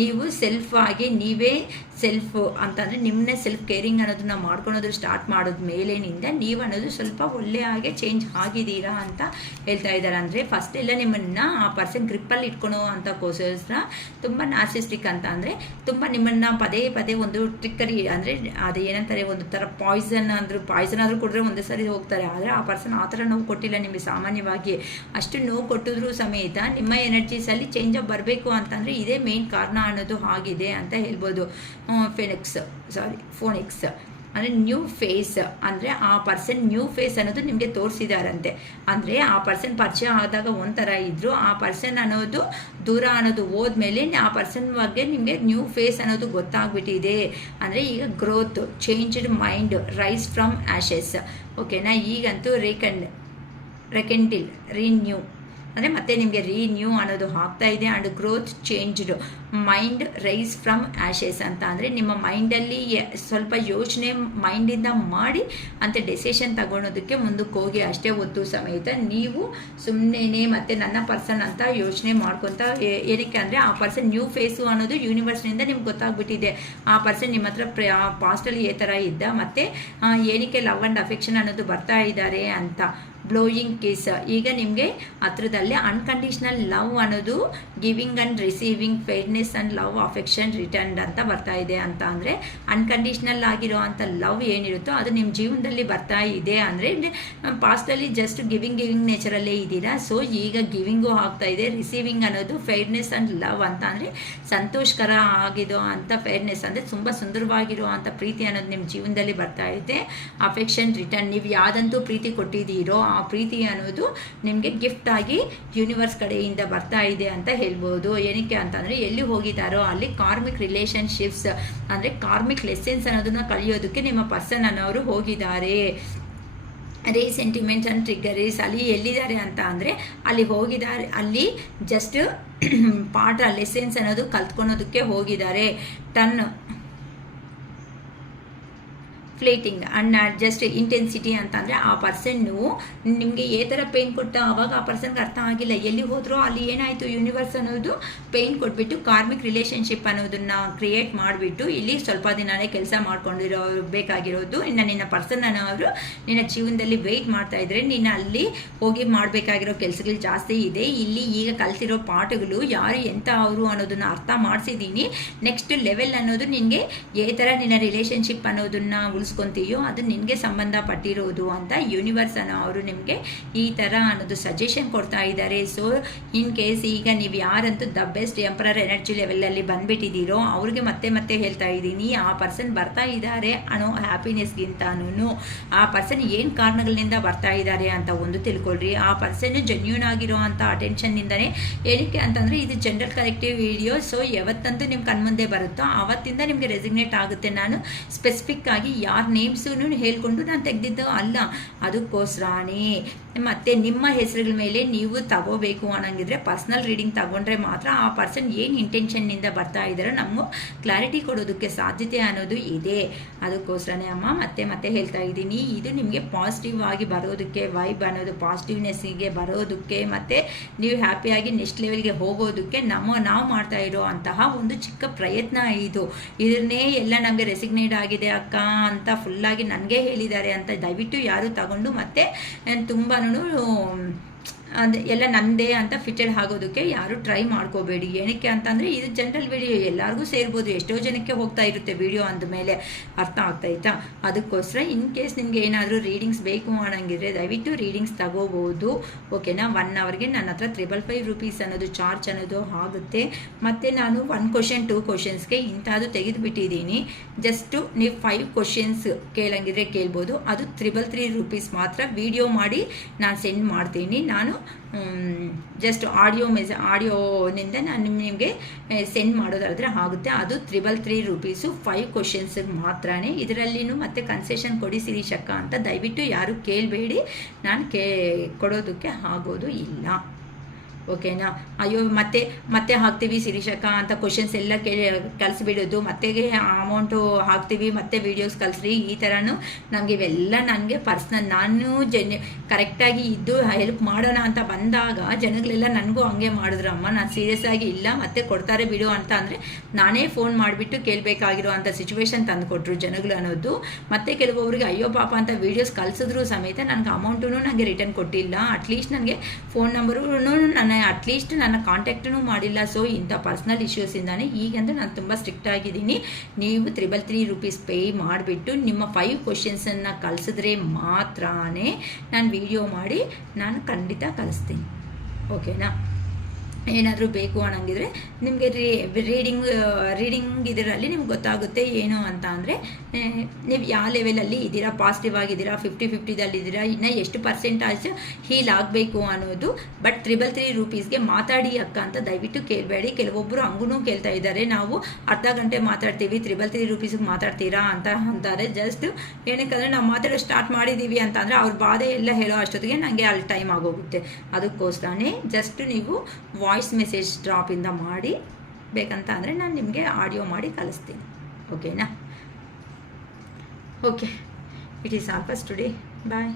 ನೀವು ಸೆಲ್ಫ್ ಆಗಿ ನೀವೇ ಸೆಲ್ಫ್ ಅಂತಂದರೆ ನಿಮ್ಮನ್ನೇ ಸೆಲ್ಫ್ ಕೇರಿಂಗ್ ಅನ್ನೋದನ್ನ ಮಾಡ್ಕೊಳೋದು ಸ್ಟಾರ್ಟ್ ಮಾಡೋದು ಮೇಲೇನಿಂದ ನೀವು ಅನ್ನೋದು ಸ್ವಲ್ಪ ಒಳ್ಳೆಯ ಹಾಗೆ ಚೇಂಜ್ ಆಗಿದ್ದೀರಾ ಅಂತ ಹೇಳ್ತಾ ಇದ್ದಾರೆ. ಅಂದರೆ ಫಸ್ಟ್ ಎಲ್ಲ ನಿಮ್ಮನ್ನು ಆ ಪರ್ಸನ್ ಗ್ರಿಪ್ಪಲ್ಲಿ ಇಟ್ಕೊಳೋ ಅಂಥಕ್ಕೋಸ್ಕರ ತುಂಬ ನಾರ್ಸಿಸ್ಟಿಕ್ ಅಂತ. ಅಂದರೆ ತುಂಬ ನಿಮ್ಮನ್ನು ಪದೇ ಪದೇ ಒಂದು ಟ್ರಿಕ್ಕರಿ, ಅಂದರೆ ಅದು ಏನಂತಾರೆ, ಒಂದು ಥರ ಪಾಯ್ಸನ್ ಆದರೂ ಕೊಟ್ಟರೆ ಒಂದೇ ಸರಿ ಹೋಗ್ತಾರೆ. ಆದರೆ ಆ ಪರ್ಸನ್ ಆ ಥರ ನೋವು ಕೊಟ್ಟಿಲ್ಲ ನಿಮಗೆ. ಸಾಮಾನ್ಯವಾಗಿ ಅಷ್ಟು ನೋವು ಕೊಟ್ಟಿದ್ರು ಸಮೇತ ನಿಮ್ಮ ಎನರ್ಜೀಸಲ್ಲಿ ಚೇಂಜ್ ಆಗಿ ಬರಬೇಕು ಅಂತಂದರೆ ಇದೇ ಮೇನ್ ಕಾರಣ ಅನ್ನೋದು ಆಗಿದೆ ಅಂತ ಹೇಳ್ಬೋದು. ಫೋನಿಕ್ಸ್ ಅಂದರೆ ನ್ಯೂ ಫೇಸ್, ಅಂದರೆ ಆ ಪರ್ಸನ್ ನ್ಯೂ ಫೇಸ್ ಅನ್ನೋದು ನಿಮಗೆ ತೋರಿಸಿದಾರಂತೆ. ಅಂದರೆ ಆ ಪರ್ಸನ್ ಪರಿಚಯ ಆದಾಗ ಒಂಥರ ಇದ್ದರು, ಆ ಪರ್ಸನ್ ಅನ್ನೋದು ದೂರ ಅನ್ನೋದು ಹೋದ್ಮೇಲೆ ಆ ಪರ್ಸನ್ ಬಗ್ಗೆ ನಿಮಗೆ ನ್ಯೂ ಫೇಸ್ ಅನ್ನೋದು ಗೊತ್ತಾಗ್ಬಿಟ್ಟಿದೆ. ಅಂದರೆ ಈಗ growth, changed mind, rise from ashes. ಓಕೆನಾ. ಈಗಂತೂ ರೆಕೆಂಟಿಲ್ ರಿನ್ಯೂ ಅಂದರೆ ಮತ್ತೆ ನಿಮಗೆ ರಿನ್ಯೂ ಅನ್ನೋದು ಆಗ್ತಾ ಇದೆ. And growth, changed mind, rise from ashes ಅಂತ. ಅಂದರೆ ನಿಮ್ಮ ಮೈಂಡಲ್ಲಿ ಸ್ವಲ್ಪ ಯೋಚನೆ ಮೈಂಡಿಂದ ಮಾಡಿ ಅಂತ ಡೆಸಿಷನ್ ತಗೊಳೋದಕ್ಕೆ ಮುಂದಕ್ಕೆ ಹೋಗಿ ಅಷ್ಟೇ ಹೊತ್ತು ಸಮೇತ ನೀವು ಸುಮ್ಮನೆ ಮತ್ತೆ ನನ್ನ ಪರ್ಸನ್ ಅಂತ ಯೋಚನೆ ಮಾಡ್ಕೊತ ಏನಕ್ಕೆ ಅಂದರೆ ಆ ಪರ್ಸನ್ ನ್ಯೂ ಫೇಸು ಅನ್ನೋದು ಯೂನಿವರ್ಸ್ನಿಂದ ನಿಮ್ಗೆ ಗೊತ್ತಾಗ್ಬಿಟ್ಟಿದೆ. ಆ ಪರ್ಸನ್ ನಿಮ್ಮ ಹತ್ರ ಪಾಸ್ಟಲ್ಲಿ ಈ ಥರ ಇದ್ದ, ಮತ್ತು ಏನಕ್ಕೆ ಲವ್ ಆ್ಯಂಡ್ ಅಫೆಕ್ಷನ್ ಅನ್ನೋದು ಬರ್ತಾ ಇದ್ದಾರೆ ಅಂತ. ಬ್ಲೋಯಿಂಗ್ ಕಿಸ್, ಈಗ ನಿಮಗೆ ಹತ್ರದಲ್ಲೇ ಅನ್ಕಂಡೀಷ್ನಲ್ ಲವ್ ಅನ್ನೋದು giving and receiving, fairness and love affection return ಅಂತ ಬರ್ತಾ ಇದೆ ಅಂತ. ಅಂದರೆ ಅನ್ಕಂಡೀಷ್ನಲ್ ಆಗಿರೋ ಅಂಥ ಲವ್ ಏನಿರುತ್ತೋ ಅದು ನಿಮ್ಮ ಜೀವನದಲ್ಲಿ ಬರ್ತಾ ಇದೆ. ಅಂದರೆ ಪಾಸ್ಟಲ್ಲಿ ಜಸ್ಟ್ ಗಿವಿಂಗ್ ನೇಚರಲ್ಲೇ ಇದ್ದೀರಾ. ಸೊ ಈಗ ಗಿವಿಂಗು ಆಗ್ತಾ ಇದೆ. ರಿಸೀವಿಂಗ್ ಅನ್ನೋದು ಫೇರ್ನೆಸ್ ಆ್ಯಂಡ್ ಲವ್ ಅಂತ. ಅಂದರೆ ಸಂತೋಷಕರ ಆಗಿದೋ ಅಂಥ ಫೇರ್ನೆಸ್, ಅಂದರೆ ತುಂಬ ಸುಂದರವಾಗಿರೋ ಅಂಥ ಪ್ರೀತಿ ಅನ್ನೋದು ನಿಮ್ಮ ಜೀವನದಲ್ಲಿ ಬರ್ತಾ ಇದೆ. ಅಫೆಕ್ಷನ್ ರಿಟರ್ನ್, ನೀವು ಯಾವುದಂತೂ ಪ್ರೀತಿ ಕೊಟ್ಟಿದ್ದೀರೋ ಆ ಪ್ರೀತಿ ಅನ್ನೋದು ನಿಮಗೆ ಗಿಫ್ಟ್ ಆಗಿ ಯೂನಿವರ್ಸ್ ಕಡೆಯಿಂದ ಬರ್ತಾ ಇದೆ ಅಂತ ಹೇಳ್ಬೋದು. ಏನಕ್ಕೆ ಅಂತಂದರೆ ಎಲ್ಲಿ ಹೋಗಿದ್ದಾರೋ ಅಲ್ಲಿ ಕಾರ್ಮಿಕ್ ರಿಲೇಷನ್ಶಿಪ್ಸ್, ಅಂದರೆ ಕಾರ್ಮಿಕ್ ಲೆಸನ್ಸ್ ಅನ್ನೋದನ್ನ ಕಲಿಯೋದಕ್ಕೆ ನಿಮ್ಮ ಪರ್ಸನ್ ಅನ್ನೋರು ಹೋಗಿದ್ದಾರೆ. ರೀಸೆಂಟಿಮೆಂಟ್ ಆ್ಯಂಡ್ ಟ್ರಿಗರೀಸ್, ಅಲ್ಲಿ ಎಲ್ಲಿದ್ದಾರೆ ಅಂತ ಅಂದರೆ ಅಲ್ಲಿ ಹೋಗಿದ್ದಾರೆ, ಅಲ್ಲಿ ಜಸ್ಟ್ ಪಾಠ ಲೆಸನ್ಸ್ ಅನ್ನೋದು ಕಲ್ತ್ಕೊಳೋದಕ್ಕೆ ಹೋಗಿದ್ದಾರೆ. ಫ್ಲೇಟಿಂಗ್ ಅಂಡ್ ಜಸ್ಟ್ ಇಂಟೆನ್ಸಿಟಿ ಅಂತಂದರೆ ಆ ಪರ್ಸನ್ನು ನಿಮಗೆ ಏ ಥರ ಪೇಯ್ನ್ ಕೊಟ್ಟ ಆವಾಗ ಆ ಪರ್ಸನ್ಗೆ ಅರ್ಥ ಆಗಿಲ್ಲ. ಎಲ್ಲಿ ಹೋದ್ರೂ ಅಲ್ಲಿ ಏನಾಯಿತು, ಯೂನಿವರ್ಸ್ ಅನ್ನೋದು ಪೇಯ್ನ್ ಕೊಟ್ಬಿಟ್ಟು ಕಾರ್ಮಿಕ್ ರಿಲೇಷನ್ಶಿಪ್ ಅನ್ನೋದನ್ನು ಕ್ರಿಯೇಟ್ ಮಾಡಿಬಿಟ್ಟು ಇಲ್ಲಿ ಸ್ವಲ್ಪ ದಿನನೇ ಕೆಲಸ ಮಾಡ್ಕೊಂಡಿರೋ ಬೇಕಾಗಿರೋದು. ಇನ್ನು ನಿನ್ನ ಪರ್ಸನ್ ಅನ್ನೋರು ನಿನ್ನ ಜೀವನದಲ್ಲಿ ವೆಯ್ಟ್ ಮಾಡ್ತಾ ಇದ್ರೆ ನೀನು ಅಲ್ಲಿ ಹೋಗಿ ಮಾಡಬೇಕಾಗಿರೋ ಕೆಲಸಗಳು ಜಾಸ್ತಿ ಇದೆ. ಇಲ್ಲಿ ಈಗ ಕಲ್ತಿರೋ ಪಾಠಗಳು ಯಾರು ಎಂಥ ಅವರು ಅನ್ನೋದನ್ನು ಅರ್ಥ ಮಾಡಿಸಿದ್ದೀನಿ. ನೆಕ್ಸ್ಟ್ ಲೆವೆಲ್ ಅನ್ನೋದು ನಿನಗೆ ಏ ಥರ ನಿನ್ನ ರಿಲೇಷನ್ಶಿಪ್ ಅನ್ನೋದನ್ನು ಉಳಿಸ್ಕೊಂತೀಯೋ ಅದು ನಿನಗೆ ಸಂಬಂಧಪಟ್ಟಿರೋದು ಅಂತ ಯೂನಿವರ್ಸ್ ಅನ್ನೋ ಅವರು ನಿಮಗೆ ಈ ಥರ ಅನ್ನೋದು ಸಜೆಷನ್ ಕೊಡ್ತಾ ಇದ್ದಾರೆ. ಸೊ ಇನ್ ಕೇಸ್ ಈಗ ನೀವು ಯಾರಂತೂ ದ ಬೆಸ್ಟ್ ಎಂಪರರ್ ಎನರ್ಜಿ ಲೆವೆಲಲ್ಲಿ ಬಂದುಬಿಟ್ಟಿದ್ದೀರೋ ಅವ್ರಿಗೆ ಮತ್ತೆ ಹೇಳ್ತಾ ಇದ್ದೀನಿ, ಆ ಪರ್ಸನ್ ಬರ್ತಾ ಇದ್ದಾರೆ ಅನ್ನೋ ಹ್ಯಾಪಿನೆಸ್ಗಿಂತನೂ ಆ ಪರ್ಸನ್ ಏನು ಕಾರಣಗಳಿಂದ ಬರ್ತಾ ಇದ್ದಾರೆ ಅಂತ ಒಂದು ತಿಳ್ಕೊಳ್ರಿ. ಆ ಪರ್ಸನ್ ಜೆನ್ಯೂನ್ ಆಗಿರೋ ಅಂಥ ಅಟೆನ್ಷನ್ನಿಂದನೇ. ಏನಕ್ಕೆ ಅಂತಂದರೆ ಇದು ಜನರಲ್ ಕಲೆಕ್ಟಿವ್ ವಿಡಿಯೋ. ಸೊ ಯಾವತ್ತಂತೂ ನಿಮ್ಮ ಕಣ್ಮುಂದೆ ಬರುತ್ತೋ ಆವತ್ತಿಂದ ನಿಮಗೆ ರೆಸಿಗ್ನೇಟ್ ಆಗುತ್ತೆ. ನಾನು ಸ್ಪೆಸಿಫಿಕ್ ಆಗಿ ಯಾರ ನೇಮ್ಸೂ ಹೇಳ್ಕೊಂಡು ನಾನು ತೆಗೆದಿದ್ದು ಅಲ್ಲ. ಅದಕ್ಕೋಸ್ಕರನೇ ಮತ್ತು ನಿಮ್ಮ ಹೆಸರುಗಳ ಮೇಲೆ ನೀವು ತಗೋಬೇಕು ಅನ್ನಂಗಿದ್ರೆ ಪರ್ಸ್ನಲ್ ರೀಡಿಂಗ್ ತಗೊಂಡ್ರೆ ಮಾತ್ರ ಆ ಪರ್ಸನ್ ಏನು ಇಂಟೆನ್ಷನ್ನಿಂದ ಬರ್ತಾ ಇದ್ದಾರೋ ನಮಗೂ ಕ್ಲಾರಿಟಿ ಕೊಡೋದಕ್ಕೆ ಸಾಧ್ಯತೆ ಅನ್ನೋದು ಇದೆ. ಅದಕ್ಕೋಸ್ಕರನೇ ಅಮ್ಮ ಮತ್ತೆ ಹೇಳ್ತಾ ಇದ್ದೀನಿ, ಇದು ನಿಮಗೆ ಪಾಸಿಟಿವ್ ಆಗಿ ಬರೋದಕ್ಕೆ, ವೈಬ್ ಅನ್ನೋದು ಪಾಸಿಟಿವ್ನೆಸ್ಸಿಗೆ ಬರೋದಕ್ಕೆ ಮತ್ತು ನೀವು ಹ್ಯಾಪಿಯಾಗಿ ನೆಕ್ಸ್ಟ್ ಲೆವೆಲ್ಗೆ ಹೋಗೋದಕ್ಕೆ ನಾವು ಮಾಡ್ತಾ ಇರೋ ಅಂತಹ ಒಂದು ಚಿಕ್ಕ ಪ್ರಯತ್ನ ಇದು. ಇದನ್ನೇ ಎಲ್ಲ ನಮಗೆ ರೆಸಿಗ್ನೇಟ್ ಆಗಿದೆ ಅಕ್ಕ ಅಂತ ಫುಲ್ಲಾಗಿ ನನಗೆ ಹೇಳಿದ್ದಾರೆ ಅಂತ ದಯವಿಟ್ಟು ಯಾರು ತಗೊಂಡು ಮತ್ತೆ ತುಂಬಾ ಅದು ಎಲ್ಲ ನನ್ನದೇ ಅಂತ ಫಿಟೆಡ್ ಆಗೋದಕ್ಕೆ ಯಾರು ಟ್ರೈ ಮಾಡ್ಕೋಬೇಡಿ. ಏನಕ್ಕೆ ಅಂತಂದರೆ ಇದು ಜನರಲ್ ವಿಡಿಯೋ, ಎಲ್ಲರಿಗೂ ಸೇರ್ಬೋದು. ಎಷ್ಟೋ ಜನಕ್ಕೆ ಹೋಗ್ತಾ ಇರುತ್ತೆ ವಿಡಿಯೋ ಅಂದಮೇಲೆ, ಅರ್ಥ ಆಗ್ತಾಯಿತಾ? ಅದಕ್ಕೋಸ್ಕರ ಇನ್ ಕೇಸ್ ನಿಮಗೆ ಏನಾದರೂ ರೀಡಿಂಗ್ಸ್ ಬೇಕು ಅನ್ನಂಗಿದ್ರೆ ದಯವಿಟ್ಟು ರೀಡಿಂಗ್ಸ್ ತಗೋಬೋದು. ಓಕೆನಾ? 1 ಅವರ್ಗೆ ನನ್ನ ಹತ್ರ 555 ರೂಪೀಸ್ ಅನ್ನೋದು ಚಾರ್ಜ್ ಅನ್ನೋದು ಆಗುತ್ತೆ. ಮತ್ತು ನಾನು 1 ಕ್ವಶನ್ 2 ಕ್ವಶನ್ಸ್ಗೆ ಇಂಥದ್ದು ತೆಗೆದುಬಿಟ್ಟಿದ್ದೀನಿ. ಜಸ್ಟು ನೀವು 5 ಕ್ವಶನ್ಸ್ ಕೇಳಂಗಿದ್ರೆ ಕೇಳ್ಬೋದು. ಅದು 333 ರೂಪೀಸ್ ಮಾತ್ರ. ವಿಡಿಯೋ ಮಾಡಿ ನಾನು ಸೆಂಡ್ ಮಾಡ್ತೀನಿ. ನಾನು ಜಸ್ಟ್ ಆಡಿಯೋನಿಂದ ನಾನು ನಿಮಗೆ ಸೆಂಡ್ ಮಾಡೋದಾದರೆ ಆಗುತ್ತೆ. ಅದು 333 ರೂಪೀಸು 5 ಕ್ವಶನ್ಸಿಗೆ ಮಾತ್ರನೇ. ಇದರಲ್ಲಿನೂ ಮತ್ತೆ ಕನ್ಸೆಷನ್ ಕೊಡಿ ಶಿರೀಷಕ್ಕ ಅಂತ ದಯವಿಟ್ಟು ಯಾರು ಕೇಳಬೇಡಿ, ನಾನು ಕೊಡೋದಕ್ಕೆ ಆಗೋದು ಇಲ್ಲ. ಓಕೆನಾ? ಅಯ್ಯೋ ಮತ್ತೆ ಹಾಕ್ತೀವಿ ಶಿರೀಷಕ್ಕ ಅಂತ ಕ್ವಶನ್ಸ್ ಎಲ್ಲ ಕಳಿಸ್ಬಿಡೋದು, ಮತ್ತೆ ಅಮೌಂಟು ಹಾಕ್ತೀವಿ, ಮತ್ತೆ ವೀಡಿಯೋಸ್ ಕಳಿಸ್ರಿ, ಈ ಥರನೂ ನನಗೆ ಇವೆಲ್ಲ ನನಗೆ ಪರ್ಸ್ನಲ್. ನಾನು ಕರೆಕ್ಟಾಗಿ ಇದ್ದು ಹೆಲ್ಪ್ ಮಾಡೋಣ ಅಂತ ಬಂದಾಗ ಜನಗಳೆಲ್ಲ ನನಗೂ ಹಂಗೆ ಮಾಡಿದ್ರು. ಅಮ್ಮ ನಾನು ಸೀರಿಯಸ್ ಆಗಿ ಇಲ್ಲ, ಮತ್ತೆ ಕೊಡ್ತಾರೆ ಬಿಡು ಅಂತ ಅಂದರೆ ನಾನೇ ಫೋನ್ ಮಾಡಿಬಿಟ್ಟು ಕೇಳಬೇಕಾಗಿರೋ ಅಂಥ ಸಿಚುವೇಶನ್ ತಂದುಕೊಟ್ರು ಜನಗಳು ಅನ್ನೋದು. ಮತ್ತು ಕೆಲವೊಬ್ರಿಗೆ ಅಯ್ಯೋ ಪಾಪ ಅಂತ ವೀಡಿಯೋಸ್ ಕಳಿಸಿದ್ರು ಸಮೇತ ನನಗೆ ಅಮೌಂಟೂ ನನಗೆ ರಿಟರ್ನ್ ಕೊಟ್ಟಿಲ್ಲ. ಅಟ್ಲೀಸ್ಟ್ ನನಗೆ ಫೋನ್ ನಂಬರು ಅಟ್ಲೀಸ್ಟ್ ನನ್ನ ಕಾಂಟ್ಯಾಕ್ಟೂ ಮಾಡಿಲ್ಲ. ಸೊ ಇಂಥ ಪರ್ಸ್ನಲ್ ಇಶ್ಯೂಸಿಂದಾನೇ ಈಗಂದ್ರೆ ನಾನು ತುಂಬ ಸ್ಟ್ರಿಕ್ಟ್ ಆಗಿದ್ದೀನಿ. ನೀವು 333 ರೂಪೀಸ್ ಪೇ ಮಾಡಿಬಿಟ್ಟು ನಿಮ್ಮ 5 ಕ್ವಶನ್ಸನ್ನು ಕಳಿಸಿದ್ರೆ ಮಾತ್ರನೇ ನಾನು ವಿಡಿಯೋ ಮಾಡಿ ನಾನು ಖಂಡಿತ ಕಳಿಸ್ತೀನಿ. ಓಕೆನಾ? ಏನಾದರೂ ಬೇಕು ಅನ್ನಂಗಿದ್ರೆ ನಿಮಗೆ ರೀಡಿಂಗ್ ಇದರಲ್ಲಿ ನಿಮ್ಗೆ ಗೊತ್ತಾಗುತ್ತೆ ಏನು ಅಂತ ಅಂದರೆ ನೀವು ಯಾವ ಲೆವೆಲಲ್ಲಿ ಇದ್ದೀರಾ, ಪಾಸಿಟಿವ್ ಆಗಿದ್ದೀರಾ, 50-50ದಲ್ಲಿದ್ದೀರಾ, ಇನ್ನು ಎಷ್ಟು ಪರ್ಸೆಂಟೇಜ್ ಹೀಲ್ ಆಗಬೇಕು ಅನ್ನೋದು. ಬಟ್ 333 ರೂಪೀಸ್ಗೆ ಮಾತಾಡಿ ಅಕ್ಕ ಅಂತ ದಯವಿಟ್ಟು ಕೇಳಬೇಡಿ. ಕೆಲವೊಬ್ಬರು ಹಂಗೂ ಕೇಳ್ತಾ ಇದ್ದಾರೆ, ನಾವು ಅರ್ಧ ಗಂಟೆ ಮಾತಾಡ್ತೀವಿ 333 ರೂಪೀಸ್ಗೆ ಮಾತಾಡ್ತೀರಾ ಅಂತ ಅಂತಾರೆ. ಜಸ್ಟ್ ಏನಕ್ಕಂದರೆ ನಾವು ಮಾತಾಡೋ ಸ್ಟಾರ್ಟ್ ಮಾಡಿದ್ದೀವಿ ಅಂತ ಅಂದರೆ ಅವ್ರ ಬಾಧೆ ಎಲ್ಲ ಹೇಳೋ ಅಷ್ಟೊತ್ತಿಗೆ ನನಗೆ ಅಲ್ಲಿ ಟೈಮ್ ಆಗೋಗುತ್ತೆ. ಅದಕ್ಕೋಸ್ಕರನೇ ಜಸ್ಟ್ ನೀವು ವಾಯ್ಸ್ ಮೆಸೇಜ್ ಡ್ರಾಪಿಂದ ಮಾಡಿ ಬೇಕಂತ ಅಂದರೆ ನಾನು ನಿಮಗೆ ಆಡಿಯೋ ಮಾಡಿ ಕಳಿಸ್ತೀನಿ. ಓಕೆನಾ? Okay, it is all for today. Bye.